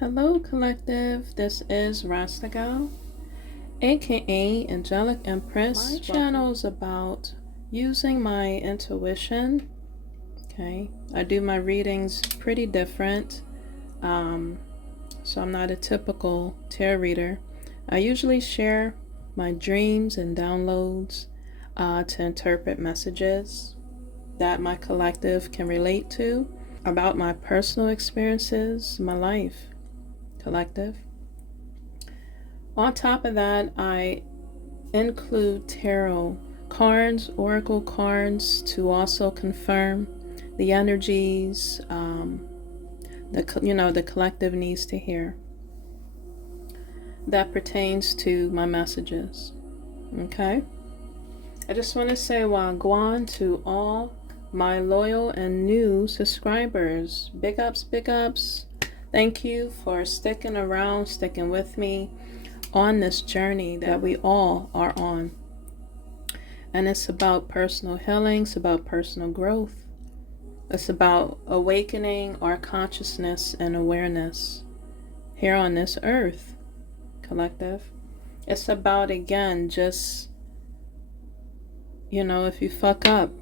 Hello, collective. This is Rasta Gal, aka Angelic Empress. My channel is about using my intuition. Okay, I do my readings pretty different. So I'm not a typical tarot reader. I usually share my dreams and downloads to interpret messages that my collective can relate to about my personal experiences, my life. Collective. On top of that, I include tarot cards, oracle cards, to also confirm the energies the collective needs to hear that pertains to my messages. Okay, I just want to say wagwan to all my loyal and new subscribers. Big ups, big ups. Thank you for sticking around, sticking with me on this journey that we all are on. And it's about personal healing, it's about personal growth. It's about awakening our consciousness and awareness here on this earth, collective. It's about, again, just, if you fuck up,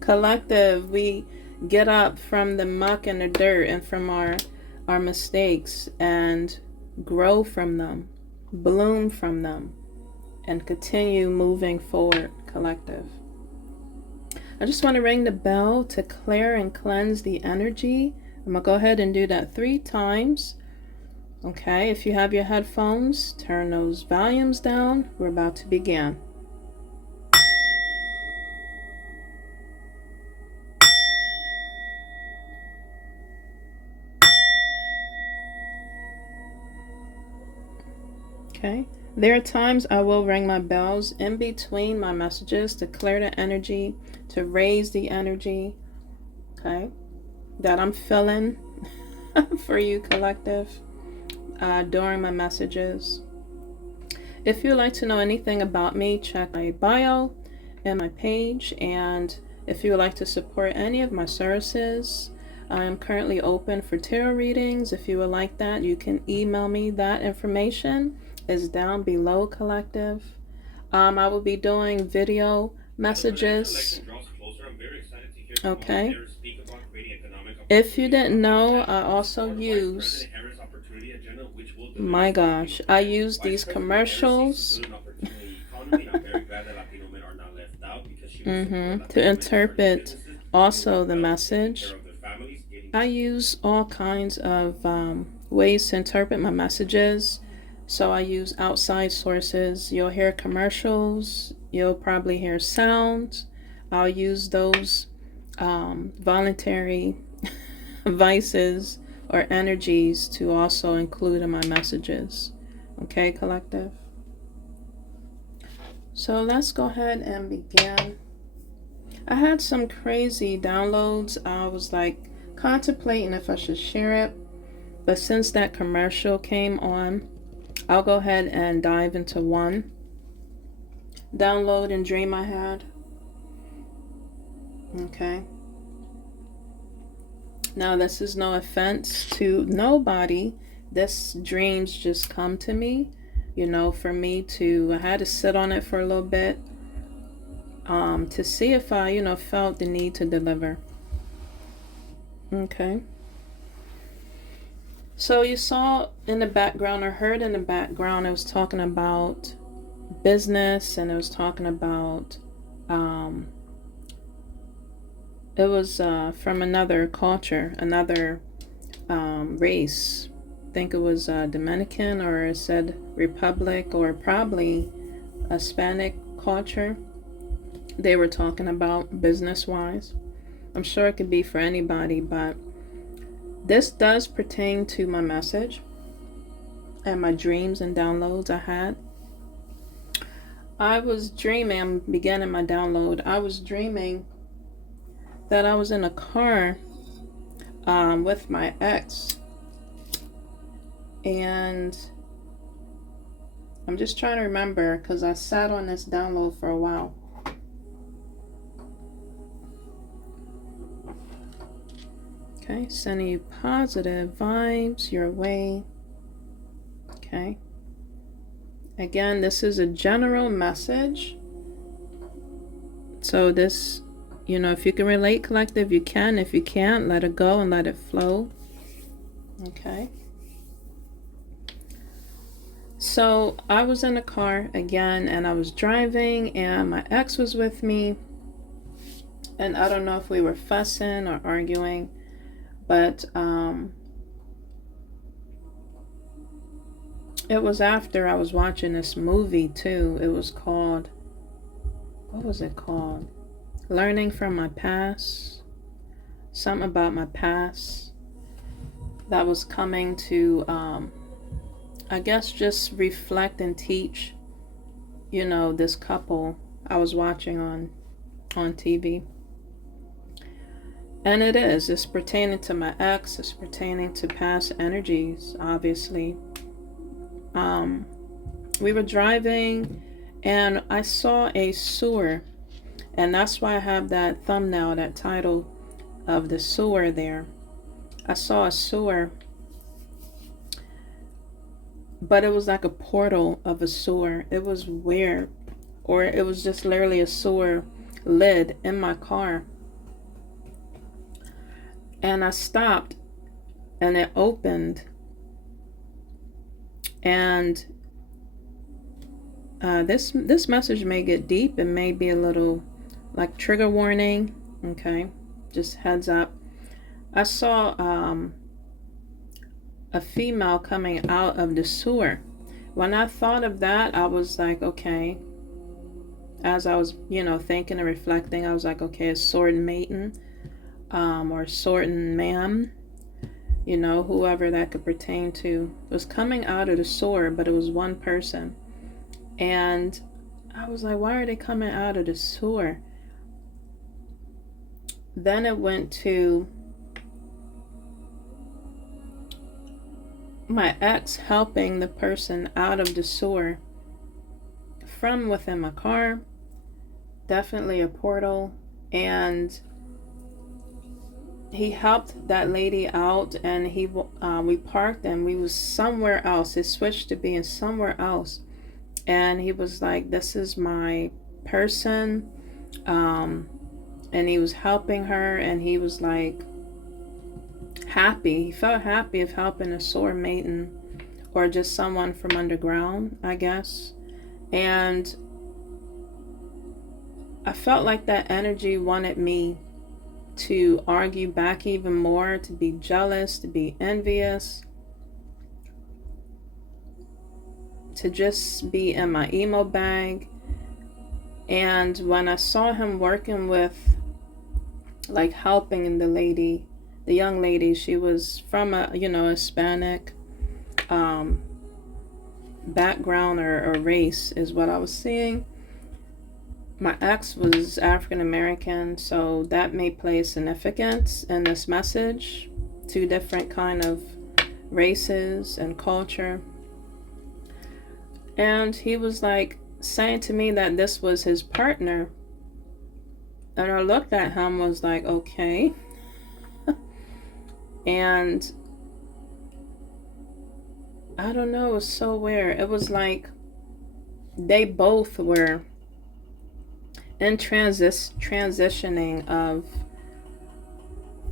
collective, we get up from the muck and the dirt and from our mistakes and grow from them, bloom from them, and continue moving forward, collective. I just want to ring the bell to clear and cleanse the energy. I'm going to go ahead and do that 3 times. Okay, if you have your headphones, turn those volumes down. We're about to begin. Okay, there are times I will ring my bells in between my messages to clear the energy, to raise the energy, okay, that I'm feeling for you, collective, during my messages. If you'd like to know anything about me, check my bio and my page. And if you would like to support any of my services, I am currently open for tarot readings. If you would like that, you can email me. That information is down below, collective. I will be doing video messages. Okay. If you didn't know, I also use, my gosh, I use these commercials to interpret also the message. I use all kinds of ways to interpret my messages. So I use outside sources. You'll hear commercials. You'll probably hear sounds. I'll use those voluntary vices or energies to also include in my messages. Okay, collective? So let's go ahead and begin. I had some crazy downloads. I was like contemplating if I should share it. But since that commercial came on, I'll go ahead and dive into one download and dream I had. Okay. Now, this is no offense to nobody. This dreams just come to me, for me I had to sit on it for a little bit to see if I, felt the need to deliver. Okay. So you saw in the background, or heard in the background, it was talking about business, and it was talking about, it was from another culture, another race. I think it was Dominican, or it said Republic, or probably a Hispanic culture. They were talking about business-wise. I'm sure it could be for anybody, but this does pertain to my message and my dreams and downloads I had. I was dreaming, I'm beginning my download. I was dreaming that I was in a car with my ex. And I'm just trying to remember because I sat on this download for a while. Okay, sending you positive vibes your way. Okay. Again, this is a general message. So this, if you can relate, collective, you can. If you can't, let it go and let it flow. Okay. So I was in a car again, and I was driving, and my ex was with me. And I don't know if we were fussing or arguing, but it was after I was watching this movie too. It was called, what was it called? Learning from my past. Something about my past. That was coming to, I guess, just reflect and teach, this couple I was watching on TV. And it's pertaining to my ex, it's pertaining to past energies, obviously. We were driving and I saw a sewer, and that's why I have that thumbnail, that title of the sewer there. I saw a sewer, but it was like a portal of a sewer. It was weird. Or it was just literally a sewer lid in my car. And I stopped and it opened. And this message may get deep. It may be a little like trigger warning. Okay, just heads up. I saw a female coming out of the sewer. When I thought of that, I was like, okay. As I was, thinking and reflecting, I was like, okay, a sword maiden, or sword and ma'am, whoever that could pertain to, was coming out of the sewer, but it was one person. And I was like, why are they coming out of the sewer? Then it went to my ex helping the person out of the sewer from within my car. Definitely a portal. And he helped that lady out, and we parked and we was somewhere else. It switched to being somewhere else. And he was like, this is my person. And he was helping her, and he was like happy. He felt happy of helping a sword maiden, or just someone from underground, I guess. And I felt like that energy wanted me to argue back even more, to be jealous, to be envious, to just be in my emo bag. And when I saw him working with, like, helping the young lady, she was from a Hispanic background or race is what I was seeing. My ex was African American, so that may play significance in this message. Two different kind of races and culture. And he was like saying to me that this was his partner. And I looked at him, was like, okay. And I don't know, it was so weird. It was like they both were in transitioning of,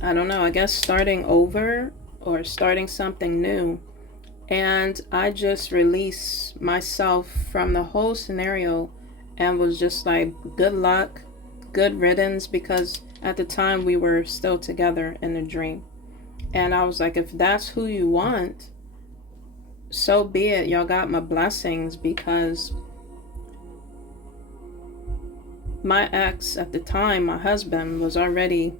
I don't know, I guess starting over or starting something new. And I just released myself from the whole scenario and was just like, good luck, good riddance, because at the time we were still together in the dream. And I was like, if that's who you want, so be it. Y'all got my blessings, because my ex at the time, my husband, was already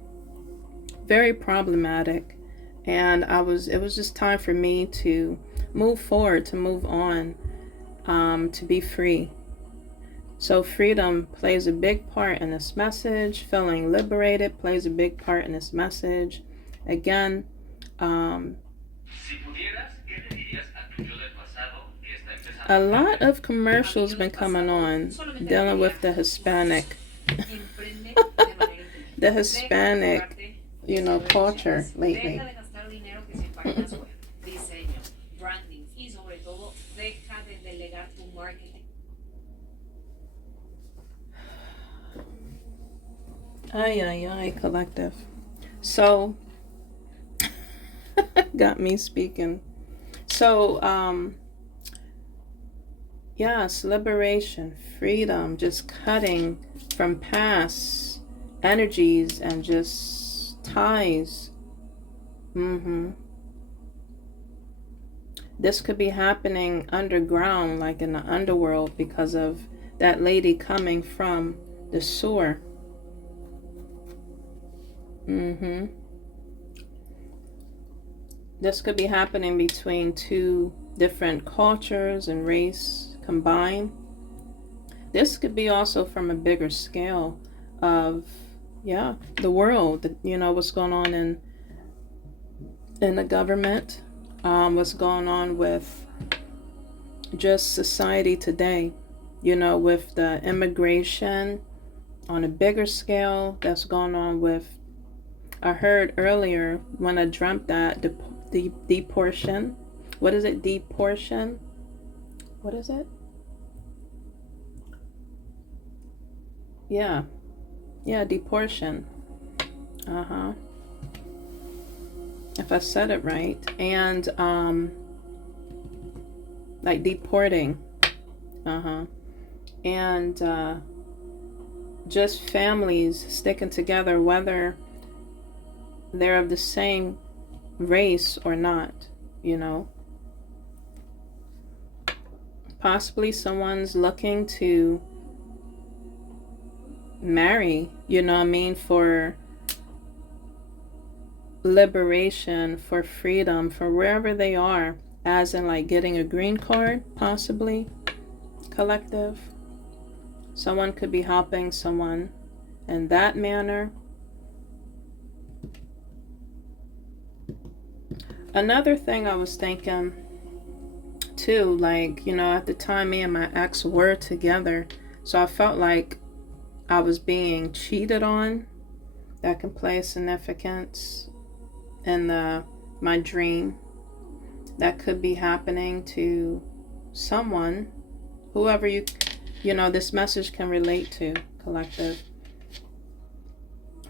very problematic. And it was just time for me to move forward, to move on, to be free. So freedom plays a big part in this message. Feeling liberated plays a big part in this message. Again, a lot of commercials been coming on dealing with the Hispanic culture lately. Ay, collective. So, got me speaking. So, yes, liberation, freedom, just cutting from past energies and just ties. This could be happening underground, like in the underworld, because of that lady coming from the sewer. This could be happening between two different cultures and race combined. This could be also from a bigger scale of, the world, what's going on in the government, what's going on with just society today, with the immigration on a bigger scale that's going on with, I heard earlier when I dreamt that the deportation, what is it, deportation? What is it? Yeah, deportation. If I said it right. And like deporting. And just families sticking together, whether they're of the same race or not, Possibly someone's looking to marry, for liberation, for freedom, for wherever they are, as in like getting a green card, possibly, collective. Someone could be helping someone in that manner. Another thing I was thinking too, like, at the time me and my ex were together, so I felt like I was being cheated on. That can play a significance in my dream. That could be happening to someone, whoever this message can relate to, collective.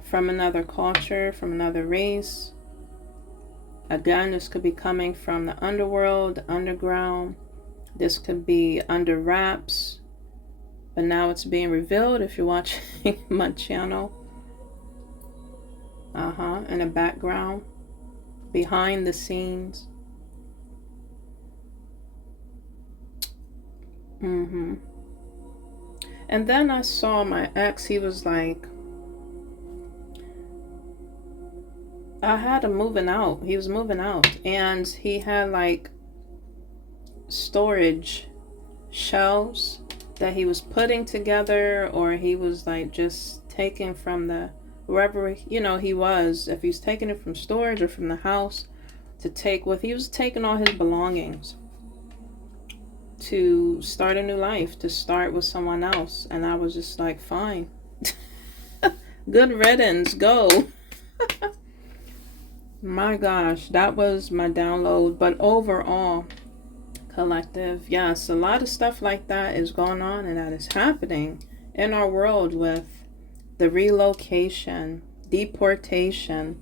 From another culture, from another race. Again, this could be coming from the underworld, underground. This could be under wraps, but now it's being revealed if you're watching my channel. In the background, behind the scenes. And then I saw my ex, he was like, I had him moving out. He was moving out. And he had like storage shelves that he was putting together, or he was like just taking from the wherever he was, if he's taking it from storage or from the house to take with, he was taking all his belongings to start a new life, to start with someone else. And I was just like, fine. Good riddance, go. My gosh, that was my download. But overall, collective, yes, a lot of stuff like that is going on, and that is happening in our world with the relocation, deportation,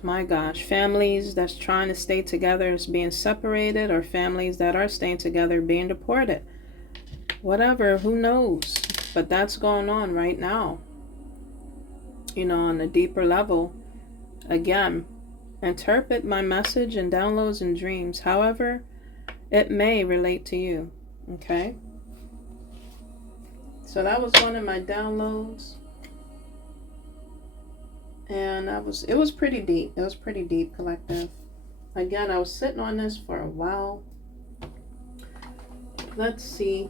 my gosh, families that's trying to stay together is being separated, or families that are staying together being deported. Whatever, who knows? But that's going on right now. On a deeper level. Again, interpret my message and downloads and dreams however it may relate to you. Okay? So that was one of my downloads. And it was pretty deep. It was pretty deep, collective. Again, I was sitting on this for a while. Let's see.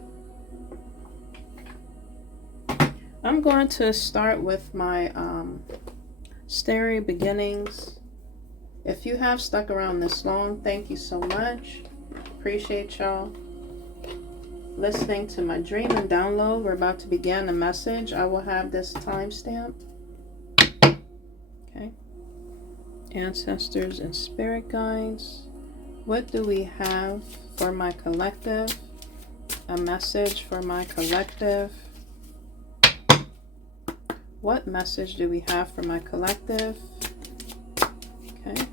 I'm going to start with my Starry beginnings. If you have stuck around this long, thank you so much. Appreciate y'all listening to my dream and download. We're about to begin the message. I will have this timestamp Ancestors and spirit guides, what do we have for my collective? A message for my collective. What message do we have for my collective? Okay.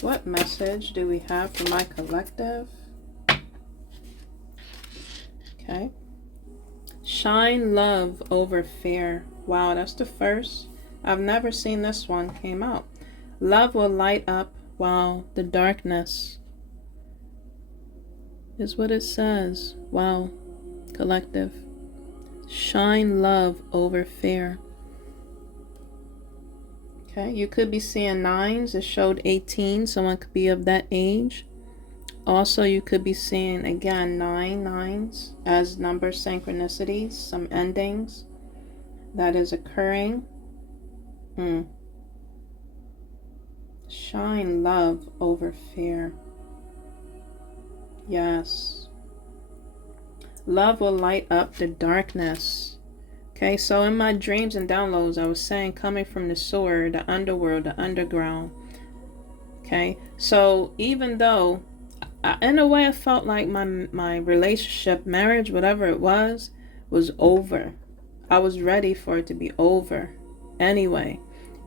What message do we have for my collective? Okay. Shine love over fear. Wow, that's the first. I've never seen this one came out. Love will light up while the darkness is what it says. Wow, collective. Shine love over fear. Okay, you could be seeing 9s. It showed 18. Someone could be of that age. Also, you could be seeing, again, 9s as number synchronicities, some endings that is occurring. Shine love over fear. Yes. Love will light up the darkness. Okay, so in my dreams and downloads, I was saying coming from the sewer, the underworld, the underground. Okay, so even though, in a way, I felt like my relationship, marriage, whatever it was over. I was ready for it to be over anyway.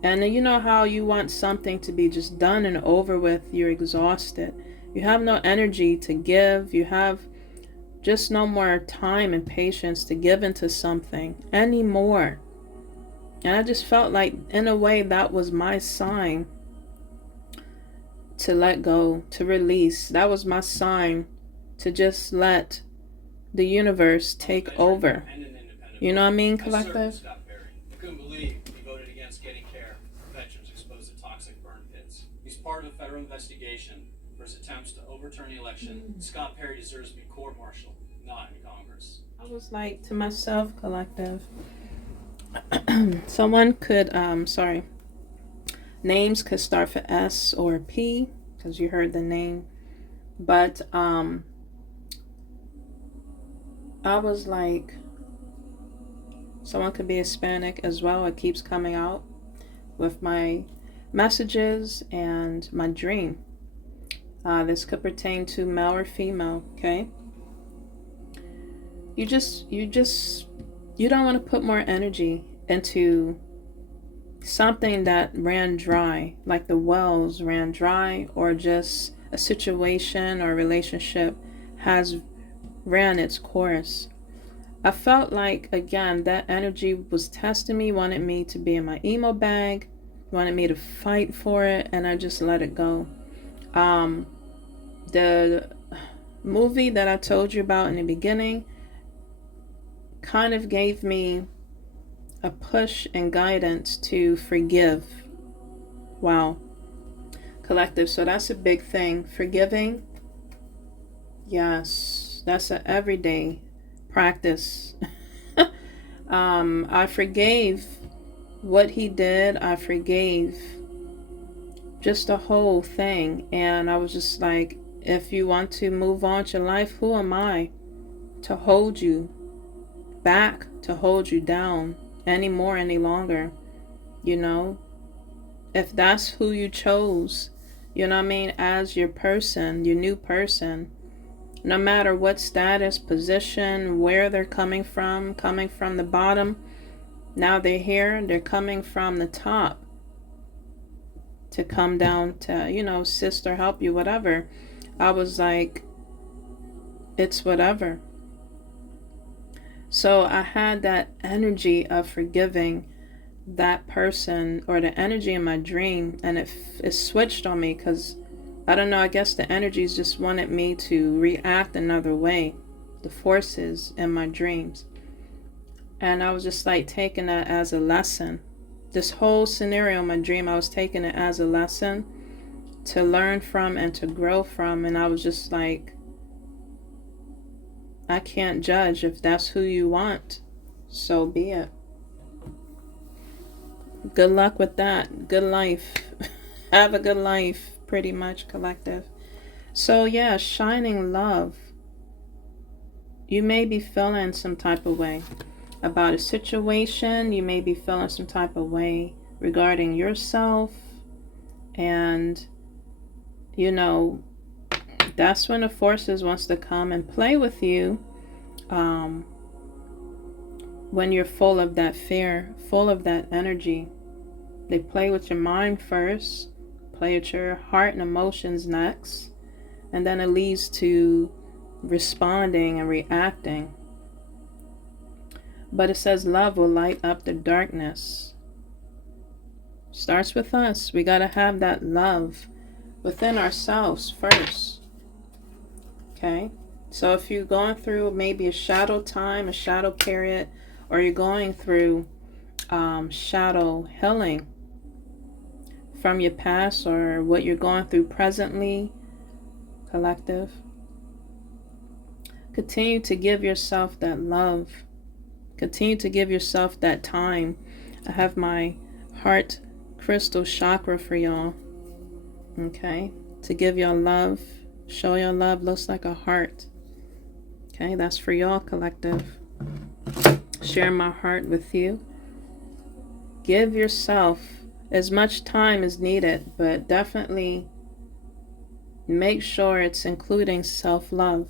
And you know how you want something to be just done and over with, you're exhausted. You have no energy to give. You have just no more time and patience to give into something anymore. And I just felt like, in a way, that was my sign to let go, to release. That was my sign to just let the universe take over. You know what I mean, collective? I couldn't believe he voted against getting care for veterans exposed to toxic burn pits. He's part of a federal investigation for his attempts to overturn the election. Scott Perry deserves to be court-martialed, not in Congress. I was like to myself, collective, someone could, names could start for S or P, because you heard the name. But I was like, someone could be Hispanic as well. It keeps coming out with my messages and my dream. This could pertain to male or female, okay? You don't want to put more energy into something that ran dry, like the wells ran dry, or just a situation or relationship has ran its course. I felt like, again, that energy was testing me, wanted me to be in my emo bag, wanted me to fight for it, and I just let it go. The movie that I told you about in the beginning kind of gave me a push and guidance to forgive. Wow. Collective, so that's a big thing. Forgiving, yes, that's an everyday practice. I forgave what he did. I forgave just the whole thing. And I was just like, if you want to move on to life, who am I to hold you back, to hold you down anymore, any longer? You know, if that's who you chose, you know what I mean, as your person, your new person, no matter what status, position, where they're coming from the bottom, now they're here, they're coming from the top to come down to, you know, assist or help you, whatever. I was like, it's whatever. So I had that energy of forgiving that person, or the energy in my dream, and it switched on me, because I don't know, I guess the energies just wanted me to react another way, the forces in my dreams. And I was just like taking that as a lesson. This whole scenario in my dream, I was taking it as a lesson to learn from and to grow from. And I was just like, I can't judge. If that's who you want, so be it. Good luck with that. Good life. Have a good life, pretty much, collective. So yeah, shining love. You may be feeling some type of way about a situation. You may be feeling some type of way regarding yourself. And, you know, that's when the forces wants to come and play with you. When you're full of that fear, full of that energy, they play with your mind first, play with your heart and emotions next, and then it leads to responding and reacting. But it says love will light up the darkness. Starts with us. We got to have that love within ourselves first. Okay? So if you're going through maybe a shadow time, a shadow period, or you're going through shadow healing from your past or what you're going through presently, collective, continue to give yourself that love. Continue to give yourself that time. I have my heart crystal chakra for y'all. Okay? To give y'all love. Show your love. Looks like a heart. Okay? That's for y'all, collective. Share my heart with you. Give yourself as much time as needed, but definitely make sure it's including self-love,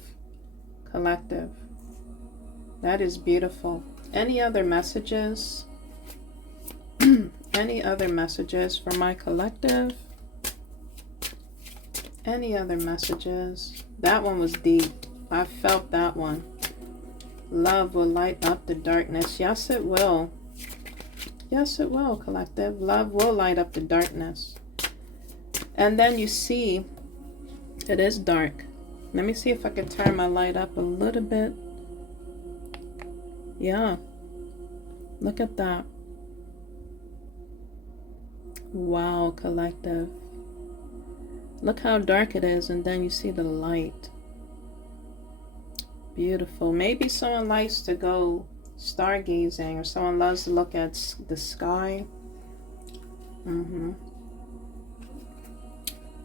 collective. That is beautiful. Any other messages? Any other messages for my collective? Any other messages? That one was deep. I felt that one. Love will light up the darkness. Yes, it will. Yes, it will, collective. Love will light up the darkness. And then you see, it is dark. Let me see if I can turn my light up a little bit. Yeah. Look at that. Wow, collective. Look how dark it is, and then you see the light. Beautiful. Maybe someone likes to go stargazing, or someone loves to look at the sky.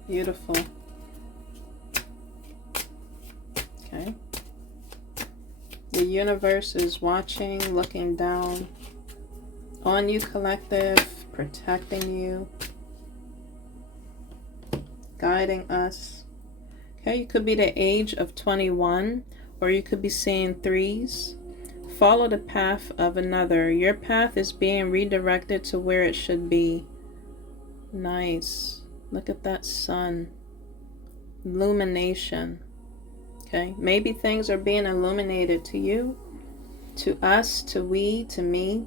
Beautiful. Okay. The universe is watching, looking down on you, collective, protecting you, guiding us. Okay, you could be the age of 21, or you could be seeing threes. Follow the path of another. Your path is being redirected to where it should be. Nice. Look at that sun. Illumination. Okay, maybe things are being illuminated to you, to us, to we, to me,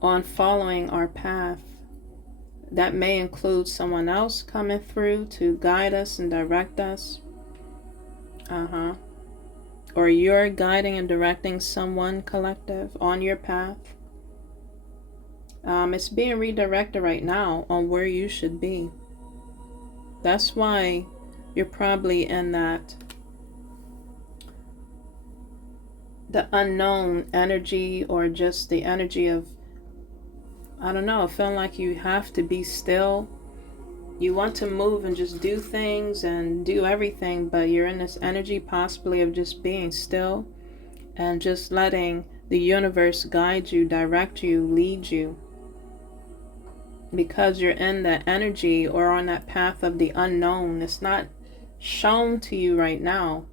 on following our path. That may include someone else coming through to guide us and direct us. Or you're guiding and directing someone, collective, on your path. It's being redirected right now on where you should be. That's why you're probably in the unknown energy, or just the energy of, I don't know, feeling like you have to be still. You want to move and just do things and do everything, but you're in this energy possibly of just being still and just letting the universe guide you, direct you, lead you. Because you're in that energy or on that path of the unknown. It's not shown to you right now.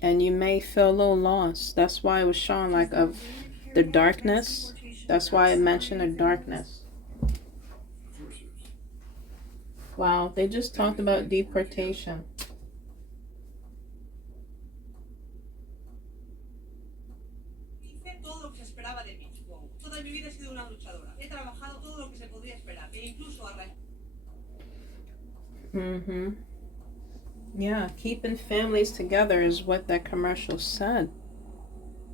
And you may feel a little lost. That's why it was shown like of the darkness. That's why I mentioned the darkness. Wow, they just talked about deportation. Yeah, keeping families together is what that commercial said.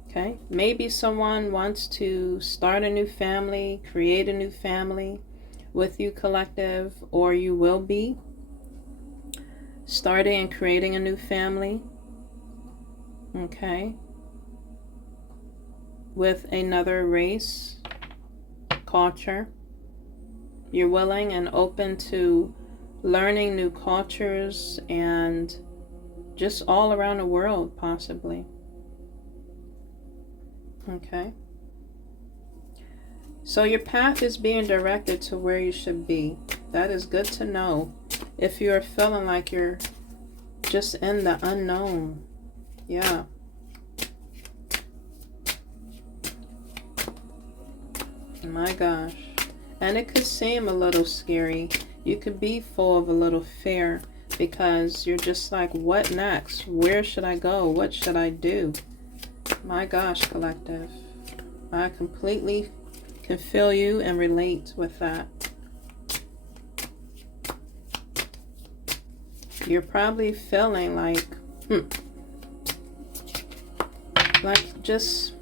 Okay, maybe someone wants to start a new family, create a new family with you, collective, or you will be starting and creating a new family. Okay, with another race, culture. You're willing and open to learning new cultures and just all around the world, possibly. Okay. So your path is being directed to where you should be. That is good to know. If you're feeling like you're just in the unknown. Yeah. My gosh. And it could seem a little scary. You could be full of a little fear because you're just like, what next? Where should I go? What should I do? My gosh, collective. I completely can feel you and relate with that. You're probably feeling like just,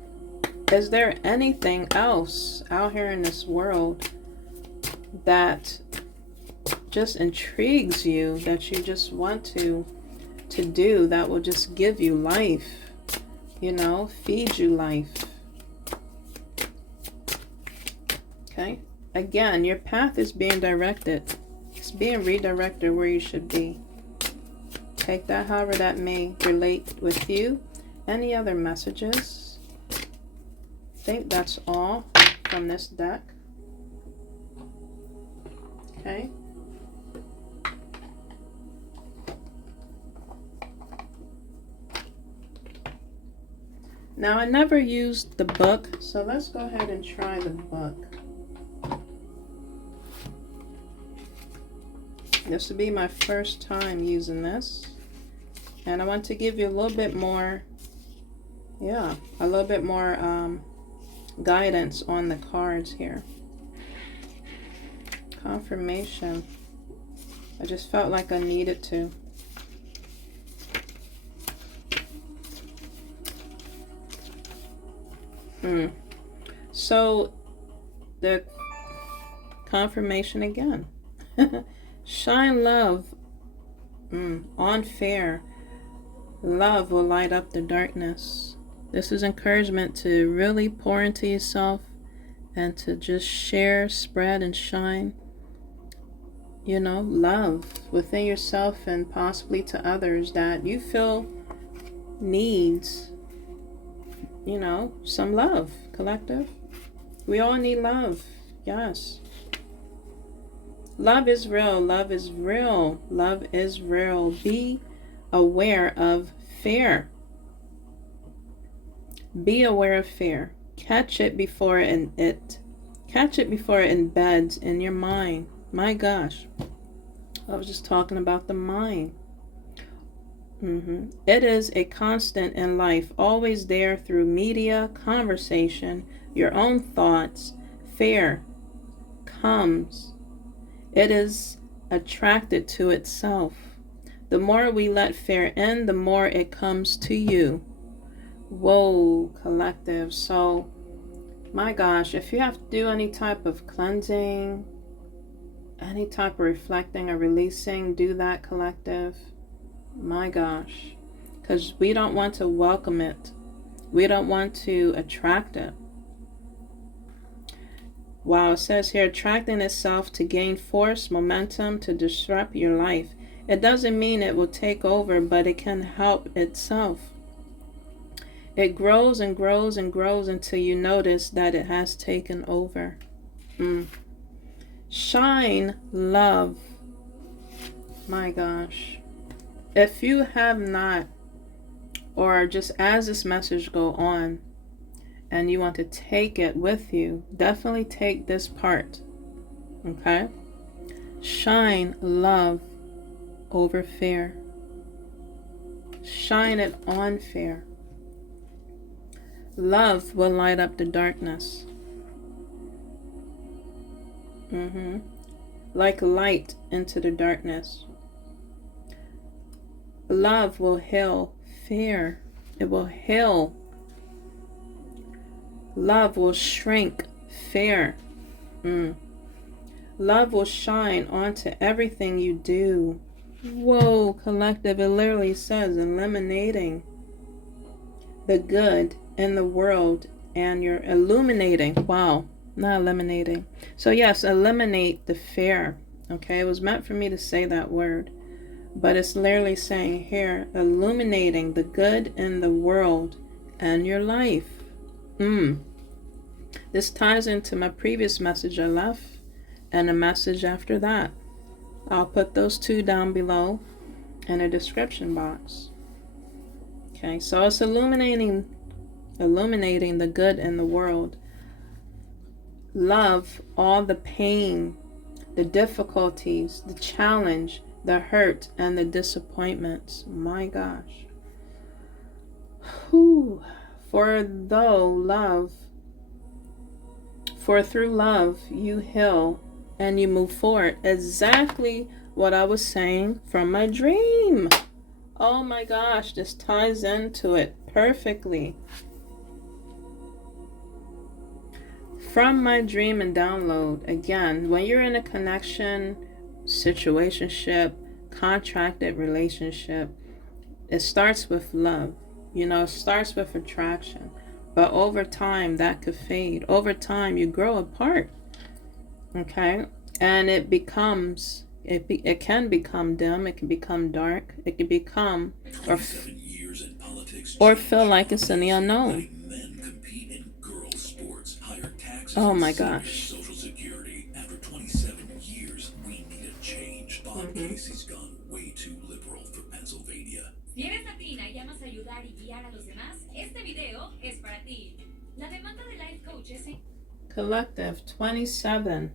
is there anything else out here in this world that just intrigues you, that you just want to do, that will just give you life, you know, feed you life? Okay, again, your path is being directed. It's being redirected where you should be. Take that however that may relate with you. Any other messages? I think that's all from this deck. Okay. Now, I never used the book, so let's go ahead and try the book. This will be my first time using this. And I want to give you a little bit more, a little bit more guidance on the cards here. Confirmation. I just felt like I needed to. So, the confirmation again. Shine love on fair. Love will light up the darkness. This is encouragement to really pour into yourself and to just share, spread, and shine, you know, love within yourself and possibly to others that you feel needs, you know, some love, collective. We all need love. Yes. Love is real. Love is real. Love is real. Be aware of fear. Be aware of fear. Catch it before it embeds in your mind. My gosh. I was just talking about the mind. It is a constant in life, always there through media, conversation, your own thoughts. Fear comes. It is attracted to itself. The more we let fear in, the more it comes to you. Whoa, collective. So, my gosh, if you have to do any type of cleansing, any type of reflecting or releasing, do that, collective. My gosh. Because we don't want to welcome it. We don't want to attract it. Wow, it says here, attracting itself to gain force, momentum, to disrupt your life. It doesn't mean it will take over, but it can help itself. It grows and grows and grows until you notice that it has taken over. Shine love. My gosh. If you have not, or just as this message go on, and you want to take it with you, definitely take this part. Okay? Shine love over fear. Shine it on fear. Love will light up the darkness. Like light into the darkness. Love will heal fear. It will heal. Love will shrink fear. Love will shine onto everything you do. Whoa, collective, it literally says eliminating the good in the world, and you're illuminating. Wow, not eliminating. So yes, eliminate the fear. Okay, it was meant for me to say that word, but it's literally saying here, illuminating the good in the world and your life. This ties into my previous message I left and a message after that. I'll put those two down below in the description box. Okay, so it's illuminating the good in the world. Love all the pain, the difficulties, the challenge, the hurt, and the disappointments. My gosh. Whew. For through love you heal and you move forward. Exactly what I was saying from my dream. Oh my gosh, this ties into it perfectly. From my dream and download, again, when you're in a connection, situationship, contracted relationship, it starts with love. You know, it starts with attraction. But over time, that could fade. Over time, you grow apart. Okay? And it becomes, it can become dim. It can become dark. It can become, or feel like it's in the unknown. Oh my gosh. Social Security. After 27 years, we need a change. Bob Casey's gone way too liberal for Pennsylvania. Si eres latina y amas ayudar y guiar a los demás, este video es para ti. La demanda de life coaches. Collective 27.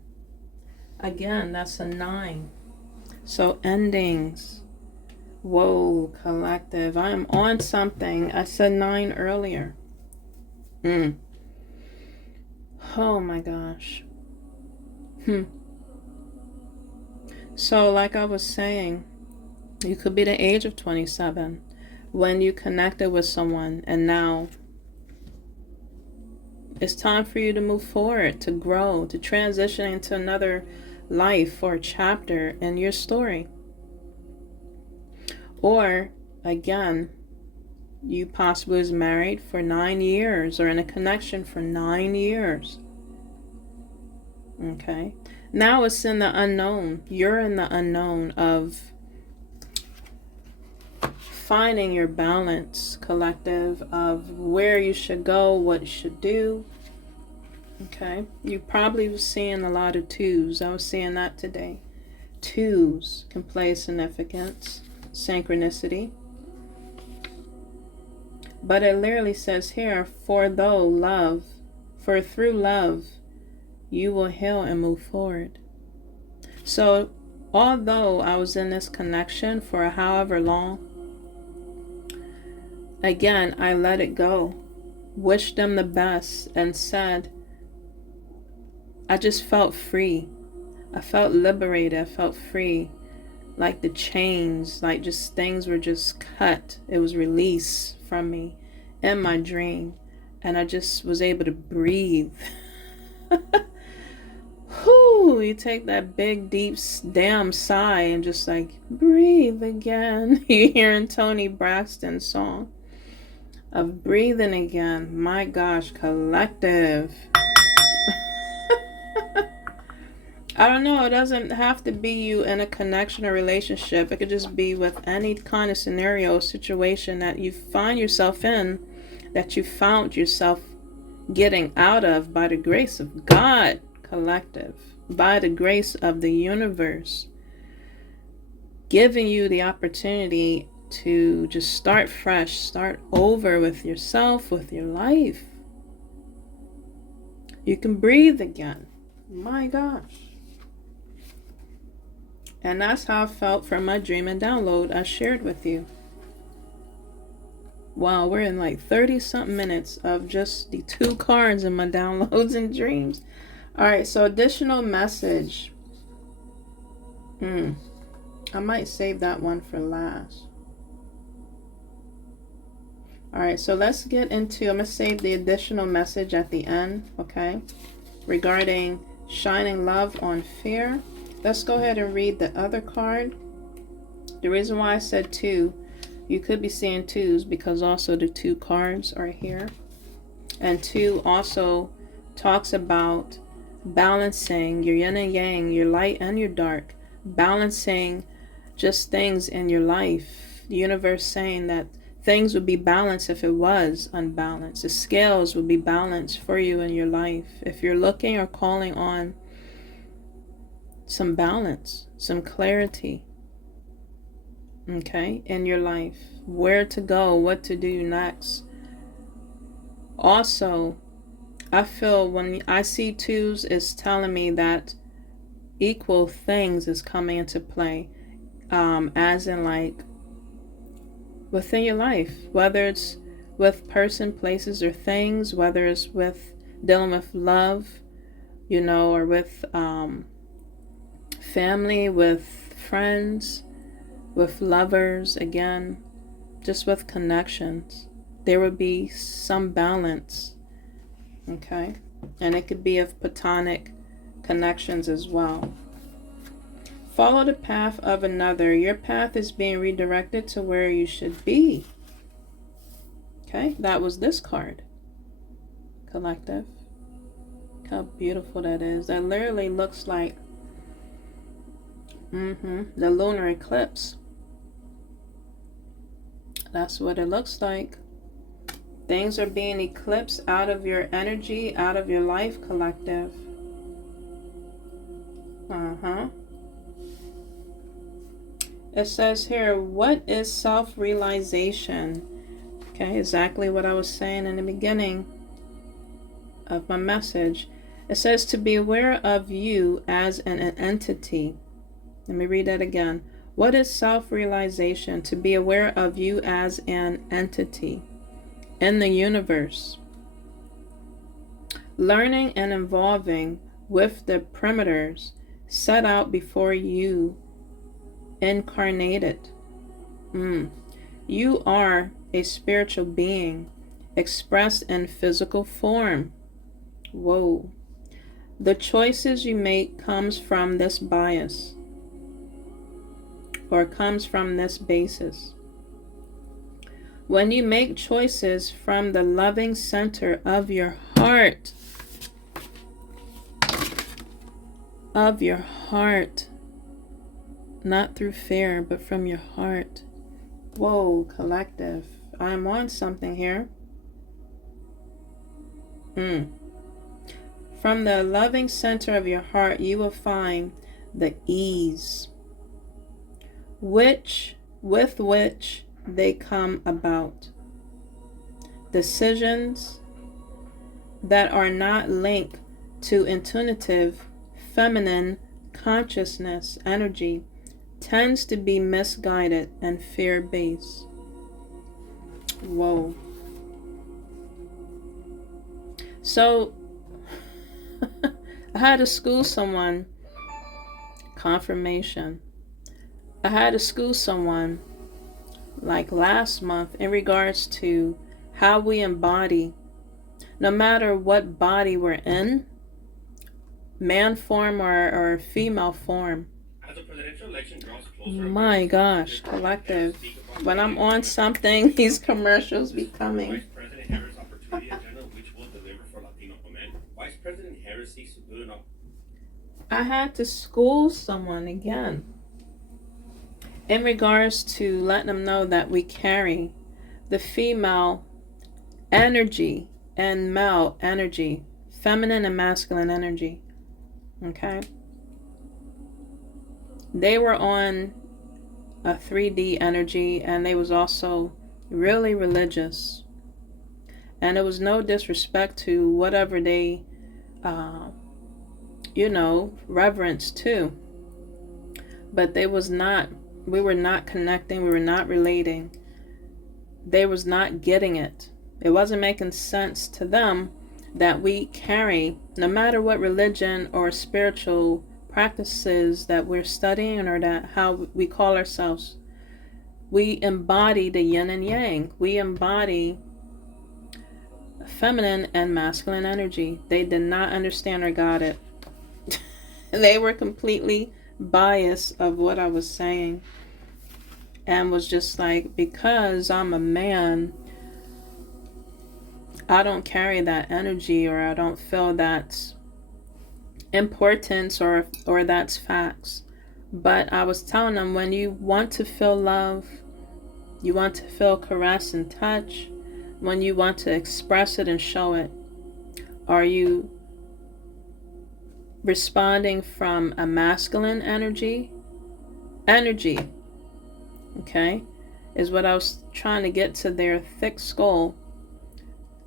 Again, that's a 9. So endings. Whoa, collective. I am on something. I said 9 earlier. Oh my gosh. So like I was saying, you could be the age of 27 when you connected with someone, and now it's time for you to move forward, to grow, to transition into another life or chapter in your story. Or again, you possibly was married for 9 years or in a connection for 9 years. Okay. Now it's in the unknown. You're in the unknown of finding your balance, collective, of where you should go, what you should do. Okay. You probably was seeing a lot of 2s. I was seeing that today. 2s can play significance, synchronicity. But it literally says here, for through love, you will heal and move forward. So, although I was in this connection for however long, again, I let it go, wished them the best, and said, I just felt free. I felt liberated. I felt free. Like the chains, like just things were just cut. It was released from me in my dream. And I just was able to breathe. Whew, you take that big, deep, damn sigh and just like, breathe again. You're hearing Tony Braxton's song of breathing again. My gosh, collective. I don't know, it doesn't have to be you in a connection or relationship. It could just be with any kind of scenario, situation that you find yourself in, that you found yourself getting out of by the grace of God, collective, by the grace of the universe, giving you the opportunity to just start fresh, start over with yourself, with your life. You can breathe again. My gosh. And that's how I felt from my dream and download I shared with you. Wow, we're in like 30-something minutes of just the 2 cards in my downloads and dreams. Alright, so additional message. I might save that one for last. Alright, so let's get into, I'm going to save the additional message at the end, okay? Regarding shining love on fear. Let's go ahead and read the other card. The reason why I said 2, you could be seeing 2s because also the 2 cards are here. And 2 also talks about balancing your yin and yang, your light and your dark. Balancing just things in your life. The universe saying that things would be balanced if it was unbalanced. The scales would be balanced for you in your life. If you're looking or calling on some balance, some clarity, okay, in your life, where to go, what to do next. Also, I feel when I see twos, it's telling me that equal things is coming into play, as in like within your life, whether it's with person, places, or things, whether it's with dealing with love, you know, or with family, with friends, with lovers, again, just with connections. There would be some balance, okay? And it could be of platonic connections as well. Follow the path of another. Your path is being redirected to where you should be. Okay, that was this card. Collective. Look how beautiful that is. That literally looks like the lunar eclipse. That's what it looks like. Things are being eclipsed out of your energy, out of your life, collective. It says here, what is self-realization? Okay, exactly what I was saying in the beginning of my message. It says to be aware of you as an entity. Let me read that again. What is self-realization? To be aware of you as an entity in the universe. Learning and evolving with the parameters set out before you incarnated. You are a spiritual being expressed in physical form. Whoa. The choices you make comes from this bias, or comes from this basis. When you make choices from the loving center of your heart, not through fear, but from your heart. Whoa, collective. I'm on something here. From the loving center of your heart, you will find the ease with which they come about. Decisions that are not linked to intuitive feminine consciousness energy tends to be misguided and fear-based. Whoa. So I had to school someone, confirmation. I had to school someone like last month in regards to how we embody, no matter what body we're in, man form or female form. As the presidential election draws closer, my gosh, collective. When I'm on something, these commercials be coming. Vice President Harris' opportunity agenda, which will deliver for Latino women. Vice President Harris seeks to build up. I had to school someone again in regards to letting them know that we carry the female energy and male energy, feminine and masculine energy. Okay? They were on a 3D energy, and they was also really religious. And it was no disrespect to whatever they, reverence too. But we were not connecting, we were not relating. They was not getting it. It wasn't making sense to them that we carry, no matter what religion or spiritual practices that we're studying, or that how we call ourselves, we embody the yin and yang. We embody feminine and masculine energy. They did not understand or got it. They were completely biased of what I was saying, and was just like, because I'm a man, I don't carry that energy, or I don't feel that's importance, or that's facts. But I was telling them, when you want to feel love, You want to feel caress and touch when you want to express it and show it. Are you responding from a masculine energy? Okay, is what I was trying to get to their thick skull.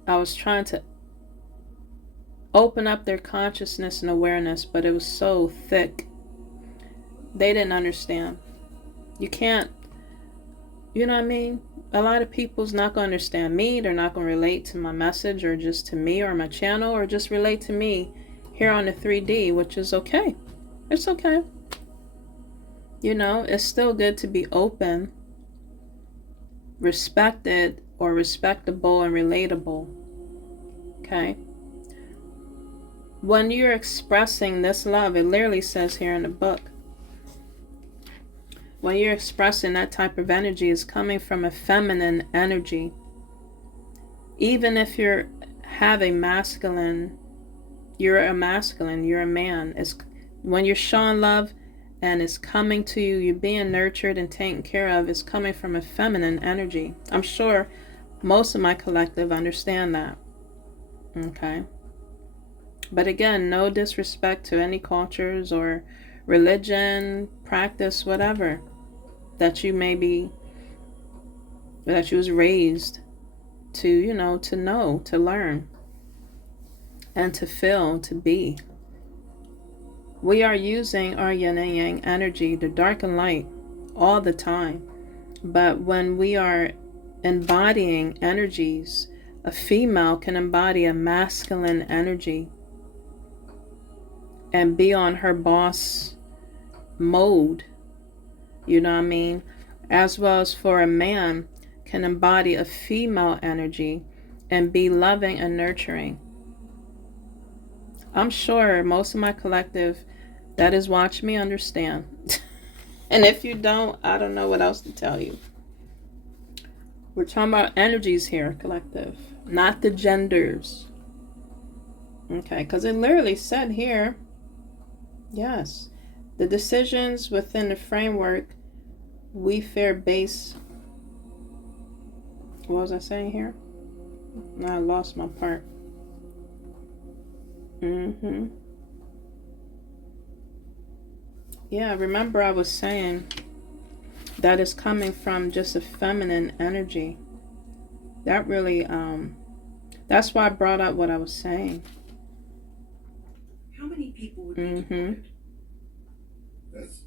I was trying to open up their consciousness and awareness, but it was so thick. They didn't understand. You can't, you know what I mean? A lot of people's not going to understand me. They're not going to relate to my message or just to me or my channel or just relate to me here on the 3D, which is okay. It's okay. You know, it's still good to be open, respected, or respectable and relatable. Okay? When you're expressing this love, it literally says here in the book, when you're expressing that type of energy, is coming from a feminine energy. Even if you're a masculine, you're a man. It's when you're showing love and it's coming to you, you're being nurtured and taken care of, it's coming from a feminine energy. I'm sure most of my collective understand that. Okay? But again, no disrespect to any cultures or religion, practice, whatever that you may be, that you was raised to, you know, to learn, and to feel, to be. We are using our yin and yang energy, the dark and light, all the time. But when we are embodying energies, a female can embody a masculine energy and be on her boss mode, you know what I mean? As well as for a man can embody a female energy and be loving and nurturing. I'm sure most of my collective that is watching me understand. And if you don't, I don't know what else to tell you. We're talking about energies here, collective, not the genders. Okay, because it literally said here, yes, the decisions within the framework we fear base. What was I saying here? Now I lost my part. Yeah, remember I was saying that is coming from just a feminine energy. That really, that's why I brought up what I was saying. How many people would be deported? That's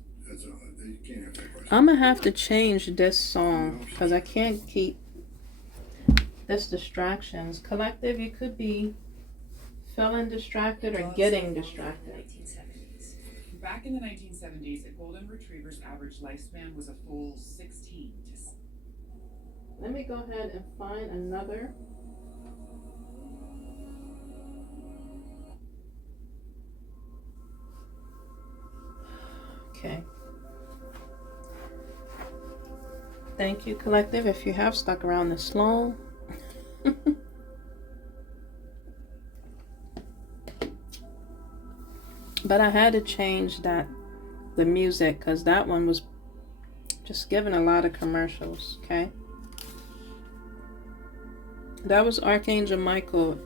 you can't have that question. I'm gonna have to change this song because I can't keep this distractions. Collective, you could be feeling distracted or getting distracted. 1970s. Back in the 1970s, a golden retriever's average lifespan was a full 16 to. Let me go ahead and find another. Okay. Thank you, collective, if you have stuck around this long. But I had to change the music, because that one was just giving a lot of commercials, okay? That was Archangel Michael,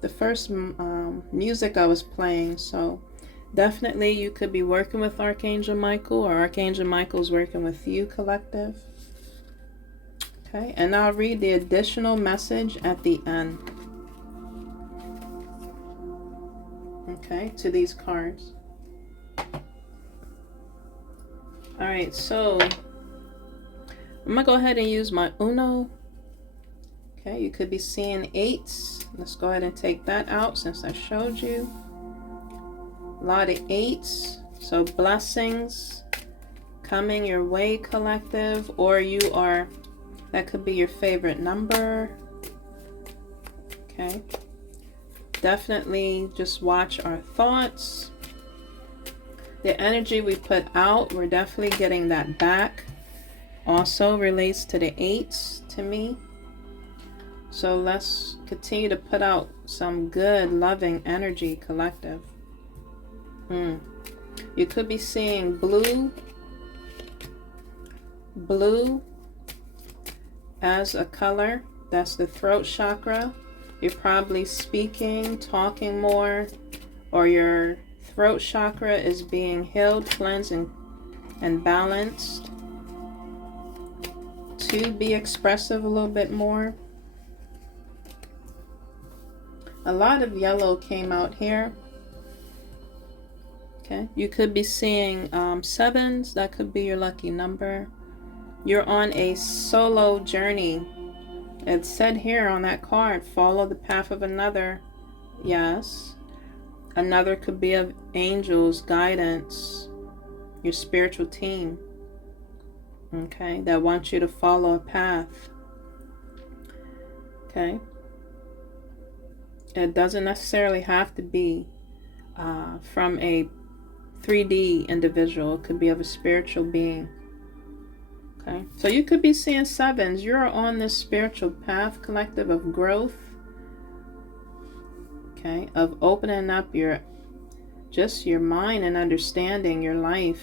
the first music I was playing, so definitely you could be working with Archangel Michael, or Archangel Michael's working with you, collective. Okay, and I'll read the additional message at the end. Okay, to these cards. Alright, so I'm gonna go ahead and use my Uno. Okay, you could be seeing 8s. Let's go ahead and take that out since I showed you. A lot of 8s. So blessings coming your way, collective, or you are, that could be your favorite number. Okay. Definitely just watch our thoughts. The energy we put out, we're definitely getting that back. Also relates to the 8s to me. So let's continue to put out some good, loving energy, collective. You could be seeing blue, as a color. That's the throat chakra. You're probably speaking, talking more, or your throat chakra is being healed, cleansed, and balanced to be expressive a little bit more. A lot of yellow came out here. Okay, you could be seeing 7s. That could be your lucky number. You're on a solo journey. It said here on that card, follow the path of another. Yes. Another could be of angels, guidance, your spiritual team. Okay, that wants you to follow a path. Okay. It doesn't necessarily have to be from a 3D individual. It could be of a spiritual being. Okay, so you could be seeing 7s. You're on this spiritual path, collective, of growth. Okay, of opening up your mind and understanding your life.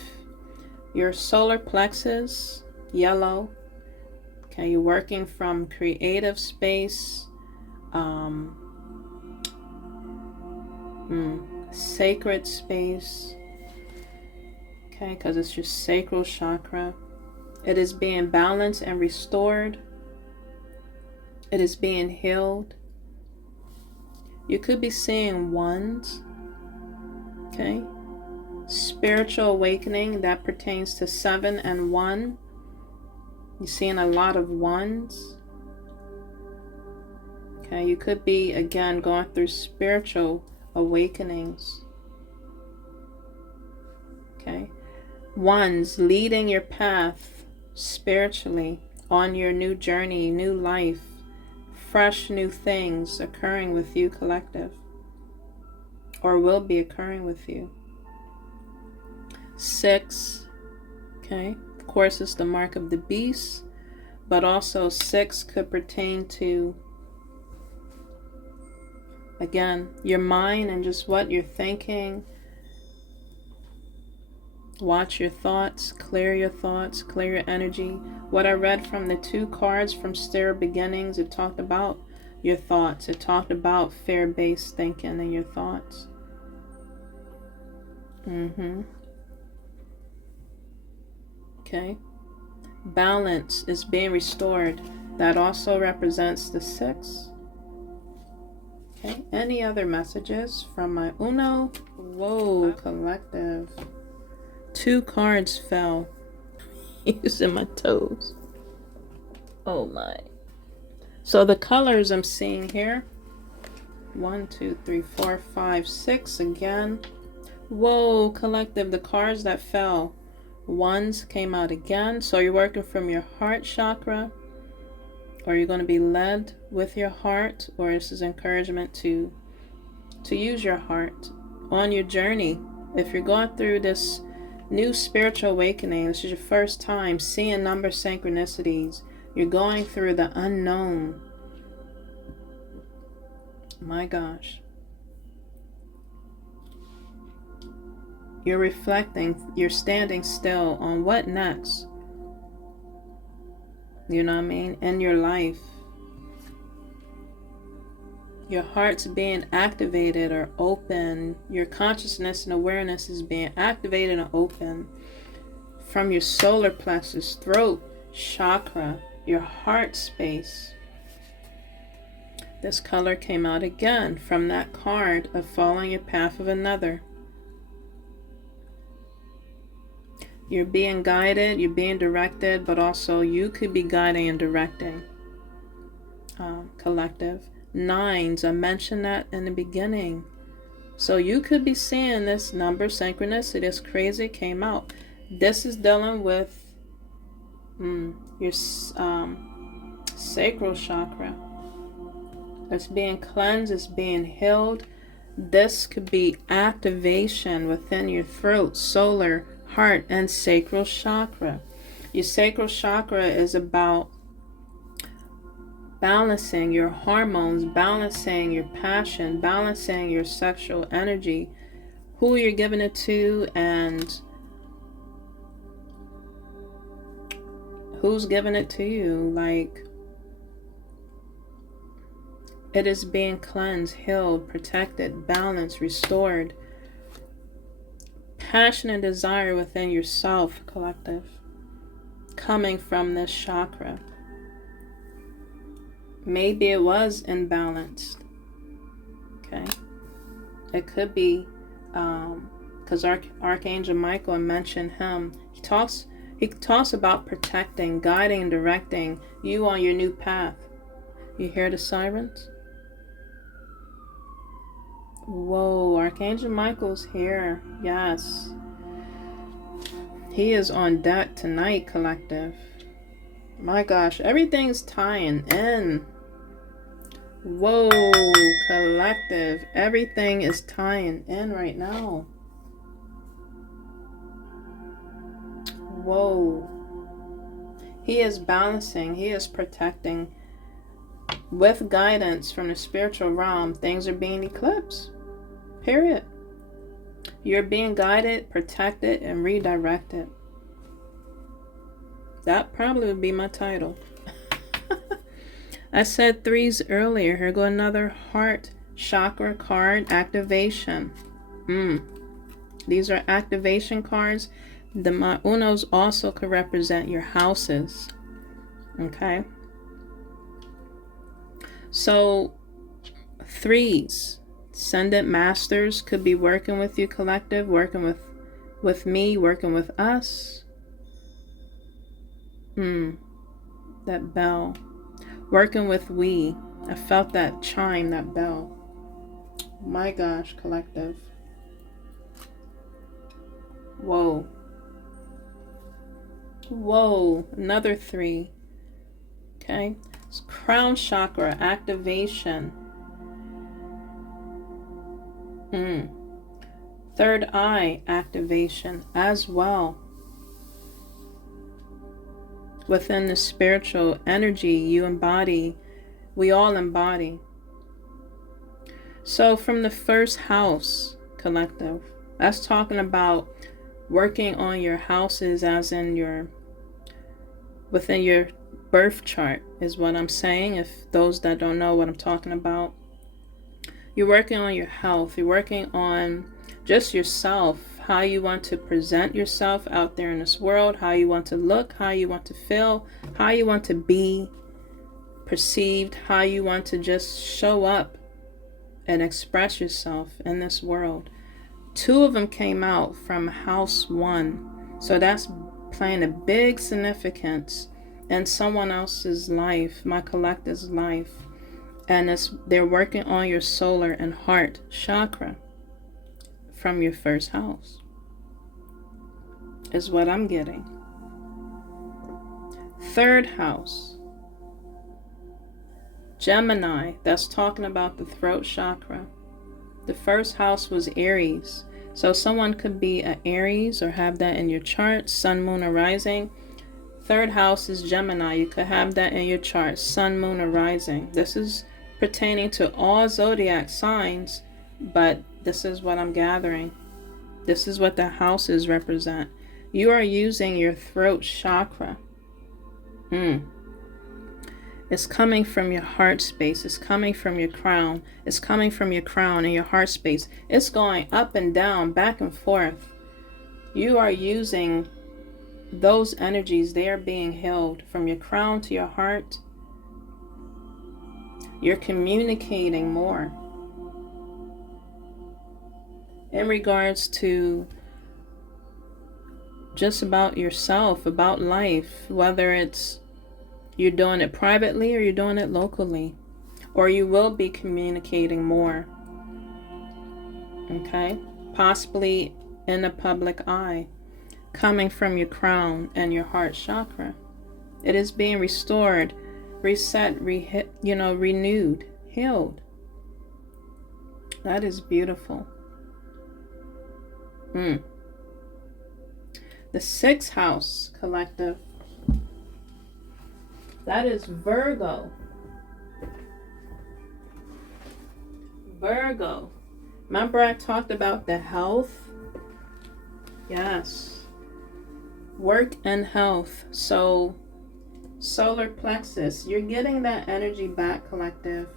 Your solar plexus, yellow. Okay, you're working from creative space, sacred space. Okay, because it's your sacral chakra. It is being balanced and restored. It is being healed. You could be seeing 1s. Okay. Spiritual awakening, that pertains to 7 and 1. You're seeing a lot of 1s. Okay. You could be, again, going through spiritual awakenings. Okay. 1s leading your path spiritually on your new journey, new life, fresh new things occurring with you, collective, or will be occurring with you. 6, okay, of course, it's the mark of the beast, but also 6 could pertain to, again, your mind and just what you're thinking. Watch your thoughts, clear your energy. What I read from the 2 cards from Starry Beginnings, it talked about your thoughts. It talked about fear-based thinking and your thoughts. Okay. Balance is being restored. That also represents the 6. Okay. Any other messages from my Uno? Whoa, collective. 2 cards fell. Using my toes. Oh my. So the colors I'm seeing here. 1, 2, 3, 4, 5, 6 again. Whoa, collective. The cards that fell. 1s came out again. So you're working from your heart chakra. Or you're going to be led with your heart. Or this is encouragement to use your heart on your journey. If you're going through this new spiritual awakening, this is your first time seeing number synchronicities, you're going through the unknown. My gosh. You're reflecting, you're standing still on what next. You know what I mean? In your life. Your heart's being activated or open. Your consciousness and awareness is being activated and open from your solar plexus, throat chakra, your heart space. This color came out again from that card of following your path of another. You're being guided, you're being directed, but also you could be guiding and directing. Collective. 9s, I mentioned that in the beginning. So you could be seeing this number synchronicity. This crazy came out. This is dealing with your sacral chakra. It's being cleansed, it's being healed. This could be activation within your throat, solar, heart, and sacral chakra. Your sacral chakra is about balancing your hormones, balancing your passion, balancing your sexual energy, who you're giving it to, and who's giving it to you. Like, It is being cleansed, healed, protected, balanced, restored. Passion and desire within yourself, collective, coming from this chakra. Maybe it was imbalanced. Okay. It could be because Archangel Michael, I mentioned him. He talks about protecting, guiding, and directing you on your new path. You hear the sirens? Whoa, Archangel Michael's here. Yes. He is on deck tonight, collective. My gosh, everything's tying in. Whoa, collective. Everything is tying in right now. Whoa. He is balancing. He is protecting. With guidance from the spiritual realm, things are being eclipsed. Period. You're being guided, protected, and redirected. That probably would be my title. I said threes earlier. Here go another heart chakra card activation. These are activation cards. The Ma'unos also could represent your houses. Okay. So, threes, ascendant masters could be working with you, collective, working with me, working with us. That bell. Working with we. I felt that chime, that bell. My gosh, collective. Whoa. Whoa, another three. Okay. It's crown chakra activation. Third eye activation as well. Within the spiritual energy you embody, we all embody. So from the first house, collective, that's talking about working on your houses as in within your birth chart is what I'm saying. If those that don't know what I'm talking about, you're working on your health. You're working on just yourself, how you want to present yourself out there in this world, how you want to look, how you want to feel, how you want to be perceived, how you want to just show up and express yourself in this world. Two of them came out from house one. So that's playing a big significance in someone else's life, my collective's life. And they're working on your solar and heart chakra from your first house, is what I'm getting. Third house, Gemini, that's talking about the throat chakra. The first house was Aries. So someone could be an Aries or have that in your chart, sun, moon, or rising. Third house is Gemini. You could have that in your chart, sun, moon, or rising. This is pertaining to all zodiac signs, but this is what I'm gathering. This is what the houses represent. You are using your throat chakra. It's coming from your heart space. It's coming from your crown. It's coming from your crown and your heart space. It's going up and down, back and forth. You are using those energies. They are being held from your crown to your heart. You're communicating more in regards to just about yourself, about life, whether it's you're doing it privately or you're doing it locally, or you will be communicating more. Okay? Possibly in the public eye, coming from your crown and your heart chakra. It is being restored, reset, renewed, healed. That is beautiful. The sixth house, collective, that is Virgo. Virgo. Remember I talked about the health? Yes. Work and health. So solar plexus, you're getting that energy back, collective.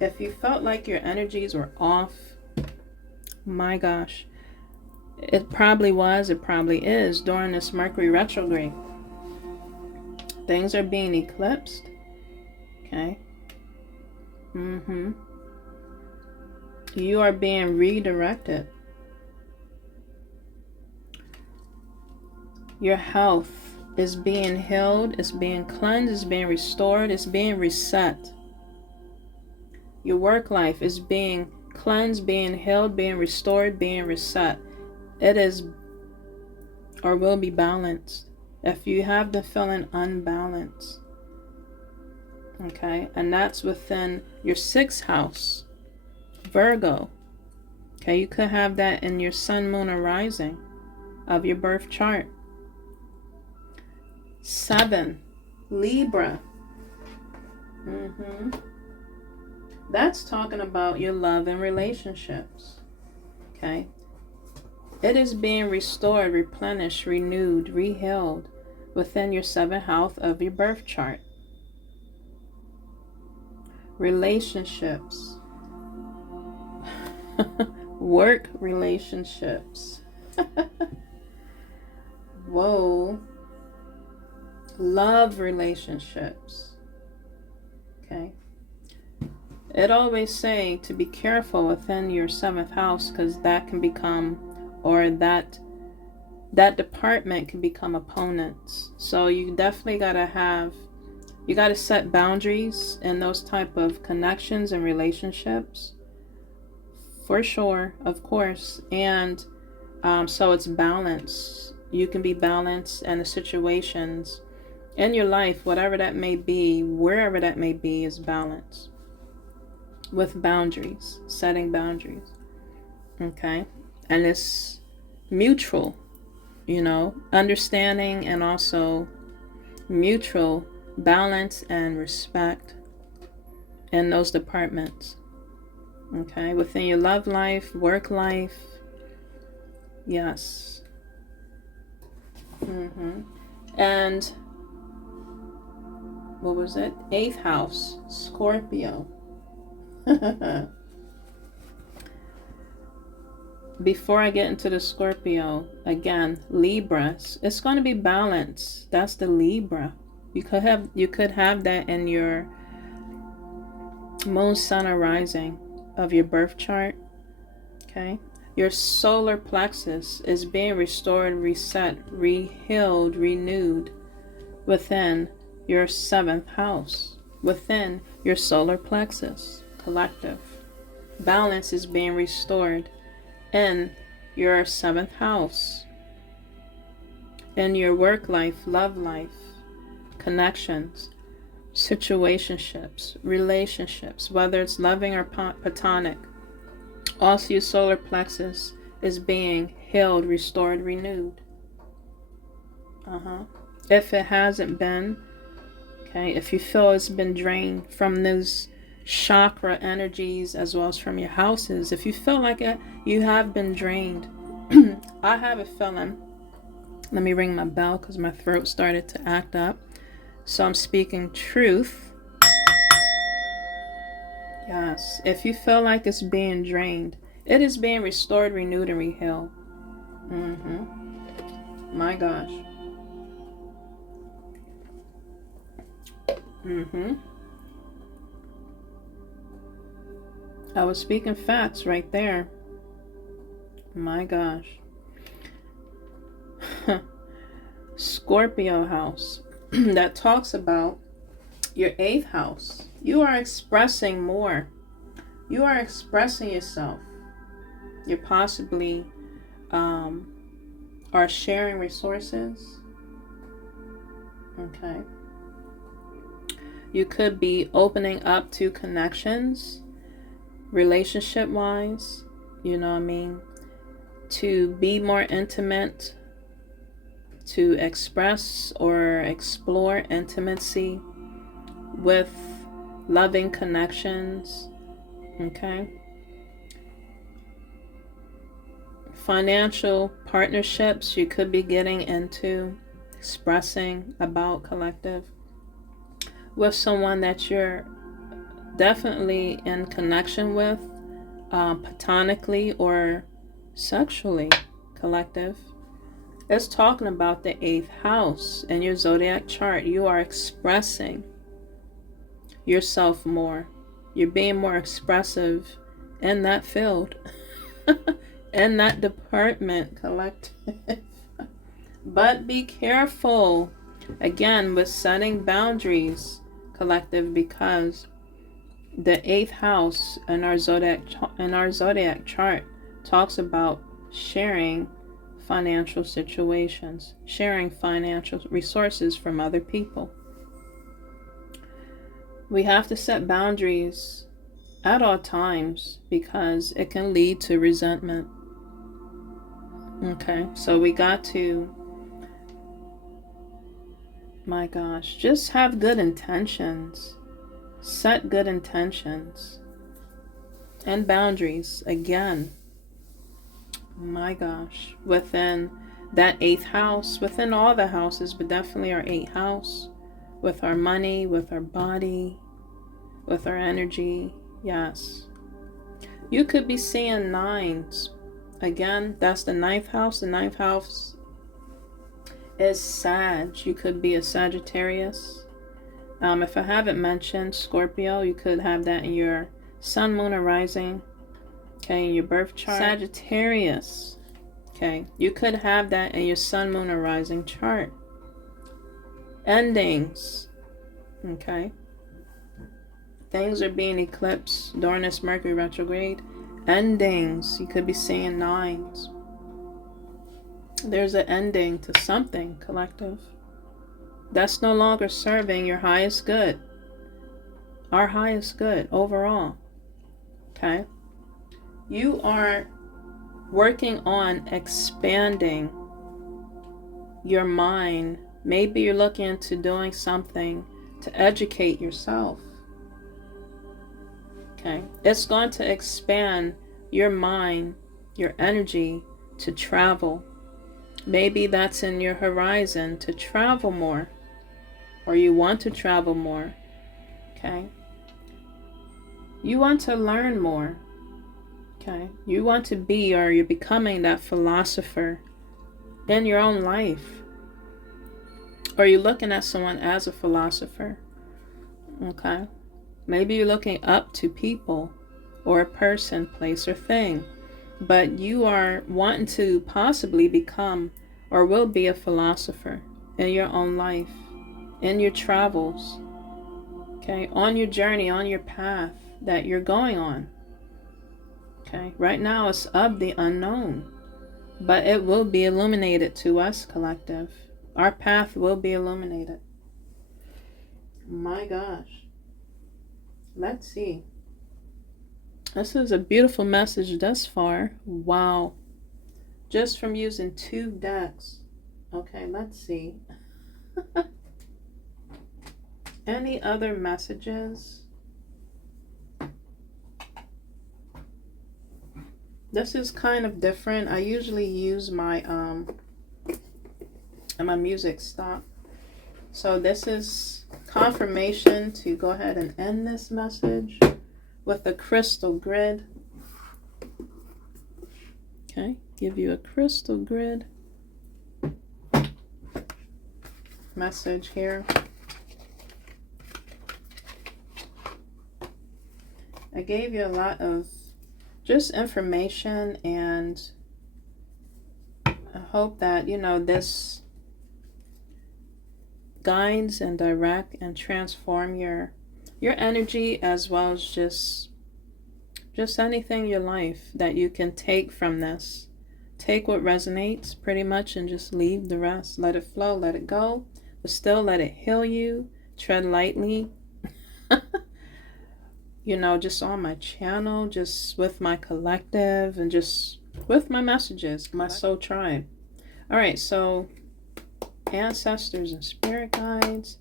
If you felt like your energies were off, my gosh, it probably was, it probably is during this Mercury retrograde. Things are being eclipsed. Okay. You are being redirected. Your health is being healed, it's being cleansed, it's being restored, it's being reset. Your work life is being cleansed, being healed, being restored, being reset. It is or will be balanced. If you have been feeling unbalanced, okay, and that's within your 6th house, Virgo. Okay, you could have that in your sun, moon, or rising of your birth chart. 7, Libra. That's talking about your love and relationships. Okay. It is being restored, replenished, renewed, rehealed within your 7th house of your birth chart. Relationships. Work relationships. Whoa. Love relationships. Okay. It always say to be careful within your 7th house, because that can become, or that department can become opponents. So you definitely you gotta set boundaries in those type of connections and relationships, for sure, of course. And so it's balance. You can be balanced in the situations in your life, whatever that may be, wherever that may be, is balance with boundaries, setting boundaries. Okay. And it's mutual, understanding, and also mutual balance and respect in those departments. Okay. Within your love life, work life. Yes. And what was it? 8th house, Scorpio. Before I get into the Scorpio, again, Libra, it's going to be balance. That's the Libra. You could have that in your moon, sun, or rising of your birth chart. Okay. Your solar plexus is being restored, reset, rehealed, renewed within your 7th house, within your solar plexus, collective. Balance is being restored in your 7th house, in your work life, love life, connections, situationships, relationships, whether it's loving or platonic. Also, your solar plexus is being healed, restored, renewed. If it hasn't been, okay, if you feel it's been drained from those chakra energies as well as from your houses, if you feel like you have been drained, I have a feeling, let me ring my bell because my throat started to act up. So I'm speaking truth. Yes, if you feel like it's being drained, it is being restored, renewed, and rehealed. My gosh. I was speaking facts right there. My gosh. Scorpio house. That talks about your 8th house. You are expressing more. You are expressing yourself. You possibly are sharing resources. Okay. You could be opening up to connections, relationship-wise, to be more intimate, to express or explore intimacy with loving connections. Okay. Financial partnerships you could be getting into, expressing about collective with someone that you're definitely in connection with, platonically or sexually, collective. It's talking about the 8th house in your zodiac chart. You are expressing yourself more. You're being more expressive in that field, in that department, collective. But be careful, again, with setting boundaries, collective, because the 8th house in our zodiac chart talks about sharing financial situations, sharing financial resources from other people. We have to set boundaries at all times because it can lead to resentment. Okay, so we got to, my gosh, just have good intentions. Set good intentions and boundaries, again, my gosh, within that 8th house, within all the houses, but definitely our 8th house, with our money, with our body, with our energy. Yes, you could be seeing 9s. Again, that's the 9th house. The 9th house is Sag. You could be a Sagittarius. If I haven't mentioned Scorpio, you could have that in your sun, moon, or rising. Okay, in your birth chart. Sagittarius. Okay, you could have that in your sun, moon, or rising chart. Endings. Okay. Things are being eclipsed during this Mercury retrograde. Endings. You could be seeing 9s. There's an ending to something, collective. That's no longer serving your highest good. Our highest good overall. Okay? You are working on expanding your mind. Maybe you're looking into doing something to educate yourself. Okay? It's going to expand your mind, your energy to travel. Maybe that's in your horizon, to travel more. Or you want to travel more. Okay? You want to learn more. Okay? You want to be, or you're becoming, that philosopher in your own life. Or you're looking at someone as a philosopher. Okay? Maybe you're looking up to people or a person, place, or thing. But you are wanting to possibly become or will be a philosopher in your own life, in your travels. Okay? On your journey, on your path that you're going on. Okay? Right now it's of the unknown. But it will be illuminated to us, collective. Our path will be illuminated. My gosh. Let's see. This is a beautiful message thus far. Wow. Just from using 2 decks. Okay, let's see. Any other messages? This is kind of different. I usually use my music stop. So this is confirmation to go ahead and end this message with a crystal grid. Okay, give you a crystal grid message here. I gave you a lot of just information, and I hope that, this guides and direct and transform your energy, as well as just anything in your life that you can take from this. Take what resonates pretty much and just leave the rest. Let it flow, let it go, but still let it heal you. Tread lightly. Just on my channel, just with my collective, and just with my messages, my soul tribe. All right, so ancestors and spirit guides,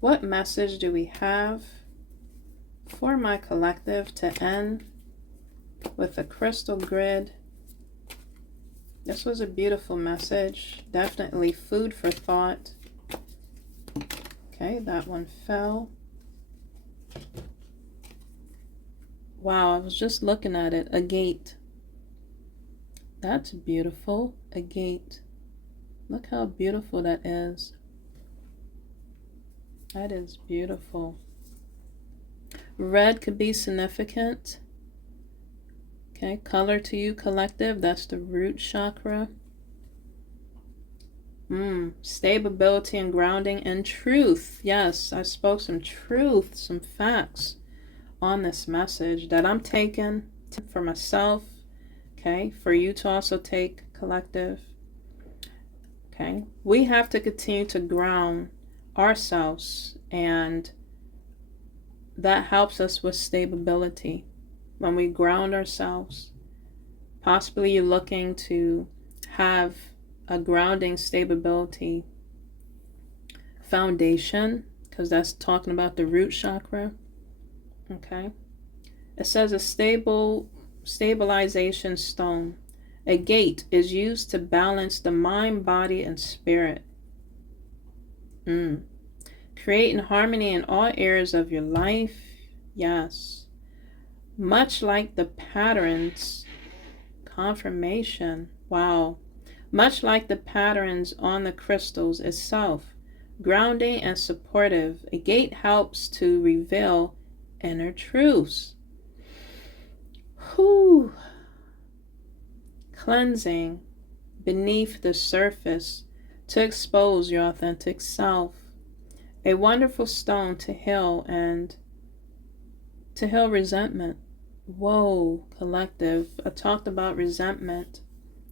what message do we have for my collective to end with a crystal grid? This was a beautiful message. Definitely food for thought. Okay, that one fell. Wow, I was just looking at it. A gate. That's beautiful. A gate. Look how beautiful that is. That is beautiful. Red could be significant. Okay, color to you, collective. That's the root chakra. Stability and grounding and truth. Yes, I spoke some truth, some facts on this message that I'm taking for myself. Okay, for you to also take, collective. Okay, we have to continue to ground ourselves, and that helps us with stability. When we ground ourselves, possibly you're looking to have a grounding stability foundation, because that's talking about the root chakra. Okay, it says a stabilization stone. A gate is used to balance the mind, body, and spirit. Creating harmony in all areas of your life. Yes. Much like the patterns, confirmation. Wow. Much like the patterns on the crystals itself, grounding and supportive, a gate helps to reveal inner truths. Whew. Cleansing beneath the surface to expose your authentic self. A wonderful stone to heal and to heal resentment. Whoa, collective. I talked about resentment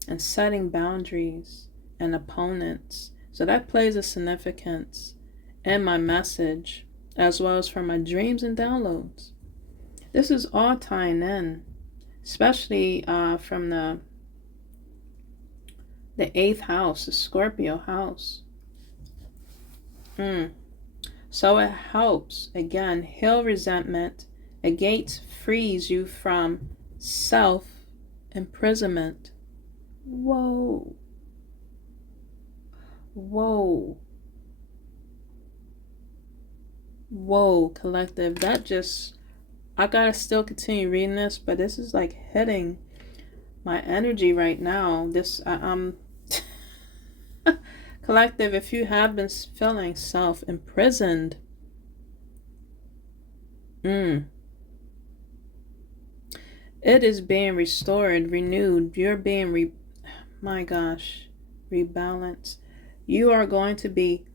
and setting boundaries and opponents. So that plays a significance in my message, as well as for my dreams and downloads. This is all tying in, especially from the 8th house, the Scorpio house. So it helps, again, heal resentment. A gate frees you from self-imprisonment. Whoa. Whoa. Whoa, collective. That just, I gotta still continue reading this, but this is like hitting my energy right now. This, collective, if you have been feeling self-imprisoned, it is being restored, renewed. You're being, rebalanced. You are going to be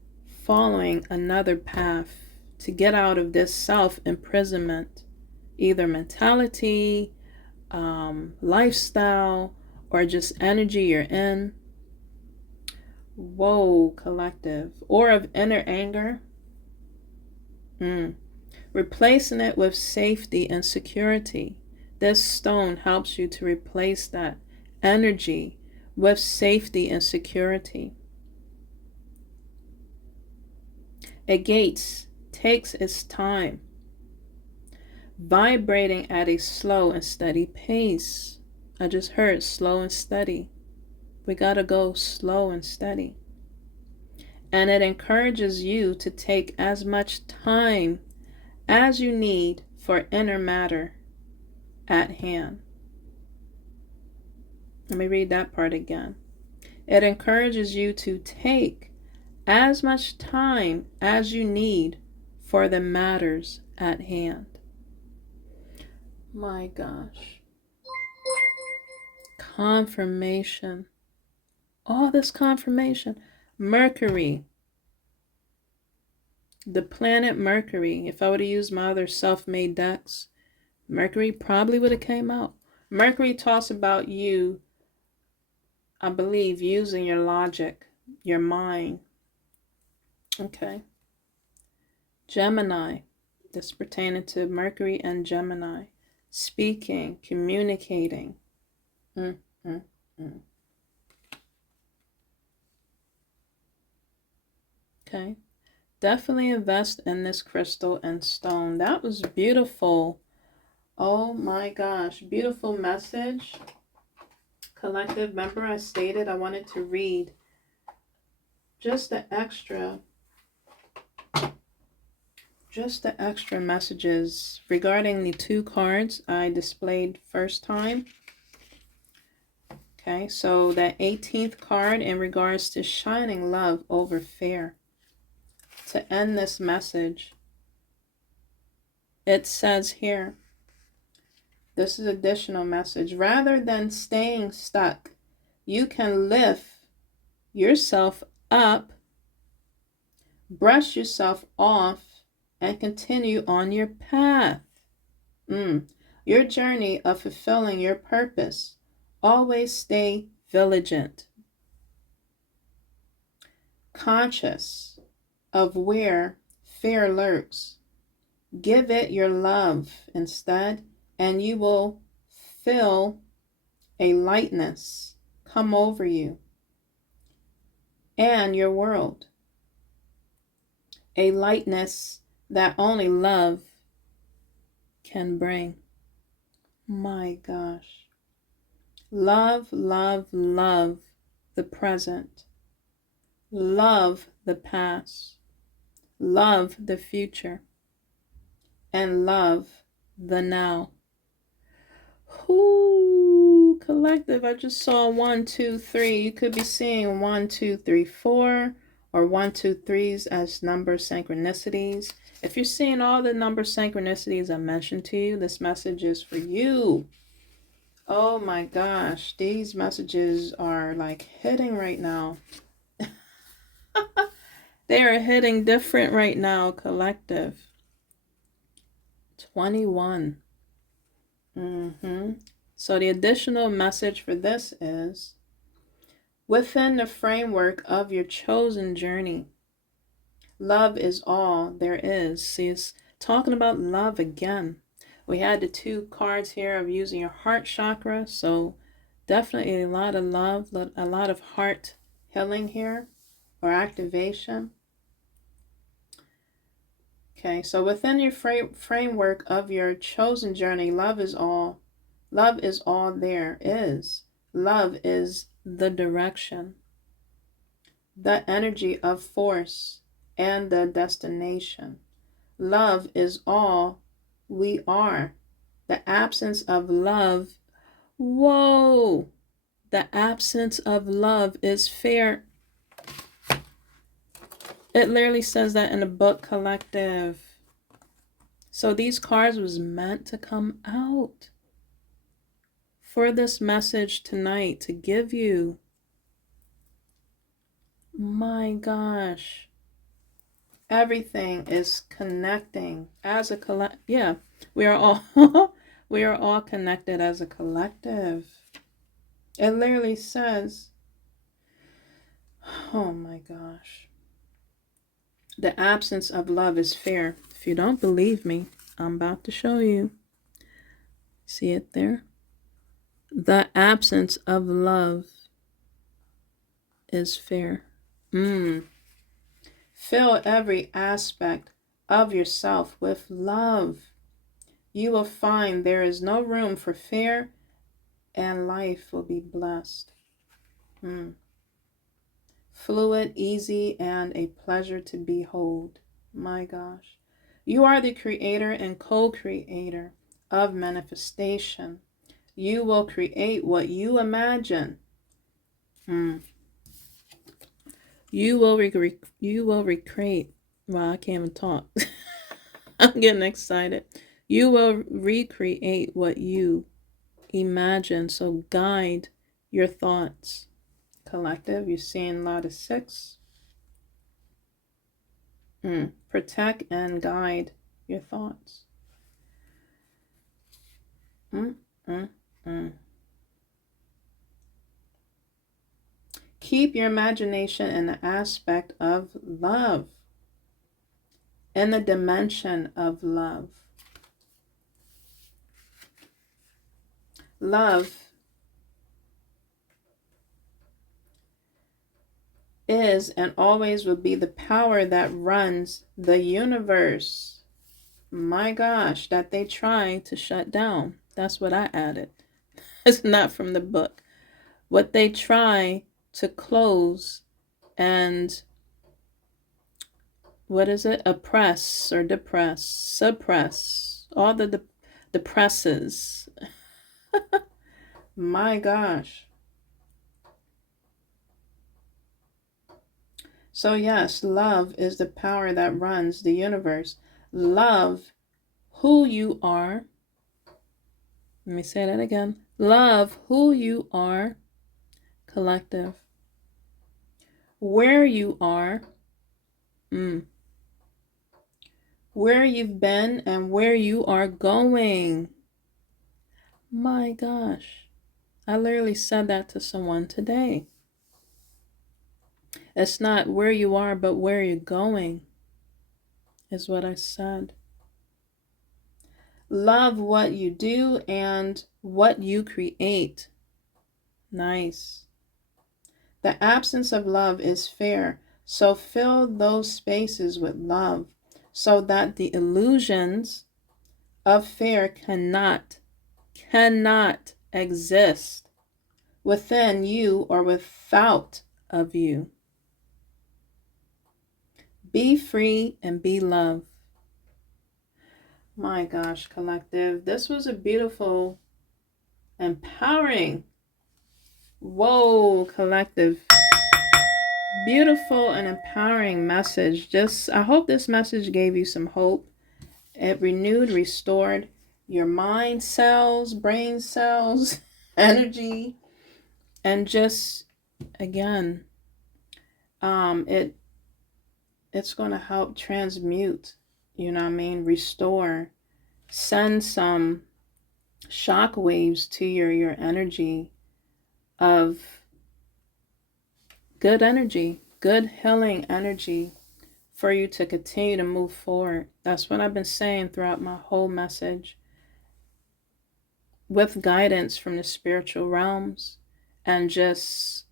following another path to get out of this self-imprisonment, either mentality, lifestyle, or just energy you're in. Whoa, collective. Or of inner anger. Replacing it with safety and security. This stone helps you to replace that energy with safety and security. A gate takes its time, vibrating at a slow and steady pace. I just heard slow and steady. We gotta go slow and steady. And it encourages you to take as much time as you need for inner matter at hand. Let me read that part again. It encourages you to take as much time as you need for the matters at hand. My gosh. Confirmation. All this confirmation. Mercury. The planet Mercury. If I would have used my other self-made decks, Mercury probably would have came out. Mercury talks about you, I believe, using your logic, your mind. Okay. Gemini. This pertaining to Mercury and Gemini. Speaking, communicating. Okay. Definitely invest in this crystal and stone. That was beautiful. Oh my gosh. Beautiful message. Collective. Remember I stated I wanted to read just the extra just the extra messages regarding the 2 cards I displayed first time. Okay, so that 18th card in regards to shining love over fear. To end this message, it says here, this is additional message. Rather than staying stuck, you can lift yourself up, brush yourself off, and continue on your path. Your journey of fulfilling your purpose. Always stay vigilant, conscious of where fear lurks. Give it your love instead, and you will feel a lightness come over you and your world. A lightness that only love can bring. My gosh. Love, love, love the present. Love the past. Love the future. And love the now. Ooh, collective, I just saw 1, 2, 3. You could be seeing 1, 2, 3, 4, or 1, 2, 3s as number synchronicities. If you're seeing all the number synchronicities I mentioned to you, this message is for you. Oh my gosh, these messages are like hitting right now. They are hitting different right now, collective. 21. So the additional message for this is, within the framework of your chosen journey, love is all there is. See, it's talking about love again. We had the 2 cards here of using your heart chakra, so definitely a lot of love, a lot of heart healing here, or activation. Okay, so within your framework of your chosen journey, love is all. Love is all there is. Love is the direction, the energy of force, and the destination. Love is all we are. The absence of love, whoa, the absence of love is fear. It literally says that in the book, collective. So these cards was meant to come out for this message tonight, to give you, my gosh, everything is connecting as a collective. Yeah, we are all we are all connected as a collective. It literally says, oh my gosh, the absence of love is fear. If you don't believe me, I'm about to show you. See it there? The absence of love is fear. Fill every aspect of yourself with love. You will find there is no room for fear, and life will be blessed. Fluid, easy, and a pleasure to behold. My gosh. You are the creator and co-creator of manifestation. You will create what you imagine. You will recreate. Wow, I can't even talk. I'm getting excited. You will recreate what you imagine. So guide your thoughts. Collective, you're seeing a lot of 6. Protect and guide your thoughts. Keep your imagination in the aspect of love, in the dimension of love. Love is and always will be the power that runs the universe. My gosh, that they try to shut down. That's what I added. It's not from the book. What they try to close and what is it? Oppress or depress, suppress, all the depresses. My gosh. So yes, love is the power that runs the universe. Love who you are. Let me say that again. Love who you are, collective. Where you are, where you've been and where you are going. My gosh. I literally said that to someone today. It's not where you are, but where you're going, is what I said. Love what you do and what you create. Nice. The absence of love is fear. So fill those spaces with love so that the illusions of fear cannot exist within you or without of you. Be free and be love. My gosh, collective. This was a beautiful, empowering, whoa, collective. Beautiful and empowering message. I hope this message gave you some hope. It renewed, restored your mind cells, brain cells, energy, and just, again, it's going to help transmute, you know what I mean, restore, send some shock waves to your energy of good energy, good healing energy for you to continue to move forward. That's what I've been saying throughout my whole message. With guidance from the spiritual realms and just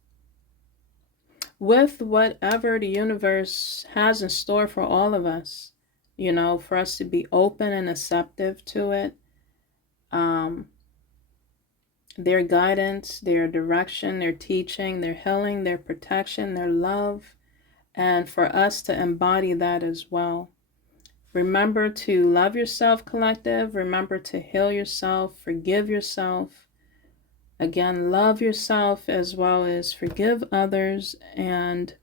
with whatever the universe has in store for all of us, you know, for us to be open and receptive to it. Their guidance, their direction, their teaching, their healing, their protection, their love, and for us to embody that as well. Remember to love yourself, collective. Remember to heal yourself, forgive yourself. Again, love yourself as well as forgive others, and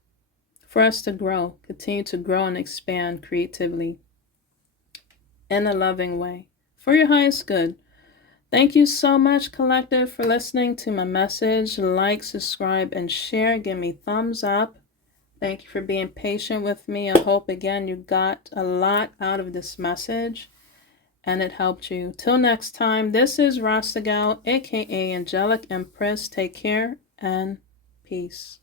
for us to grow, continue to grow and expand creatively in a loving way for your highest good. Thank you so much, collective, for listening to my message. Like, subscribe, and share. Give me thumbs up. Thank you for being patient with me. I hope, again, you got a lot out of this message and it helped you. Till next time, this is Rasta Gal, aka Angelic Empress. Take care and peace.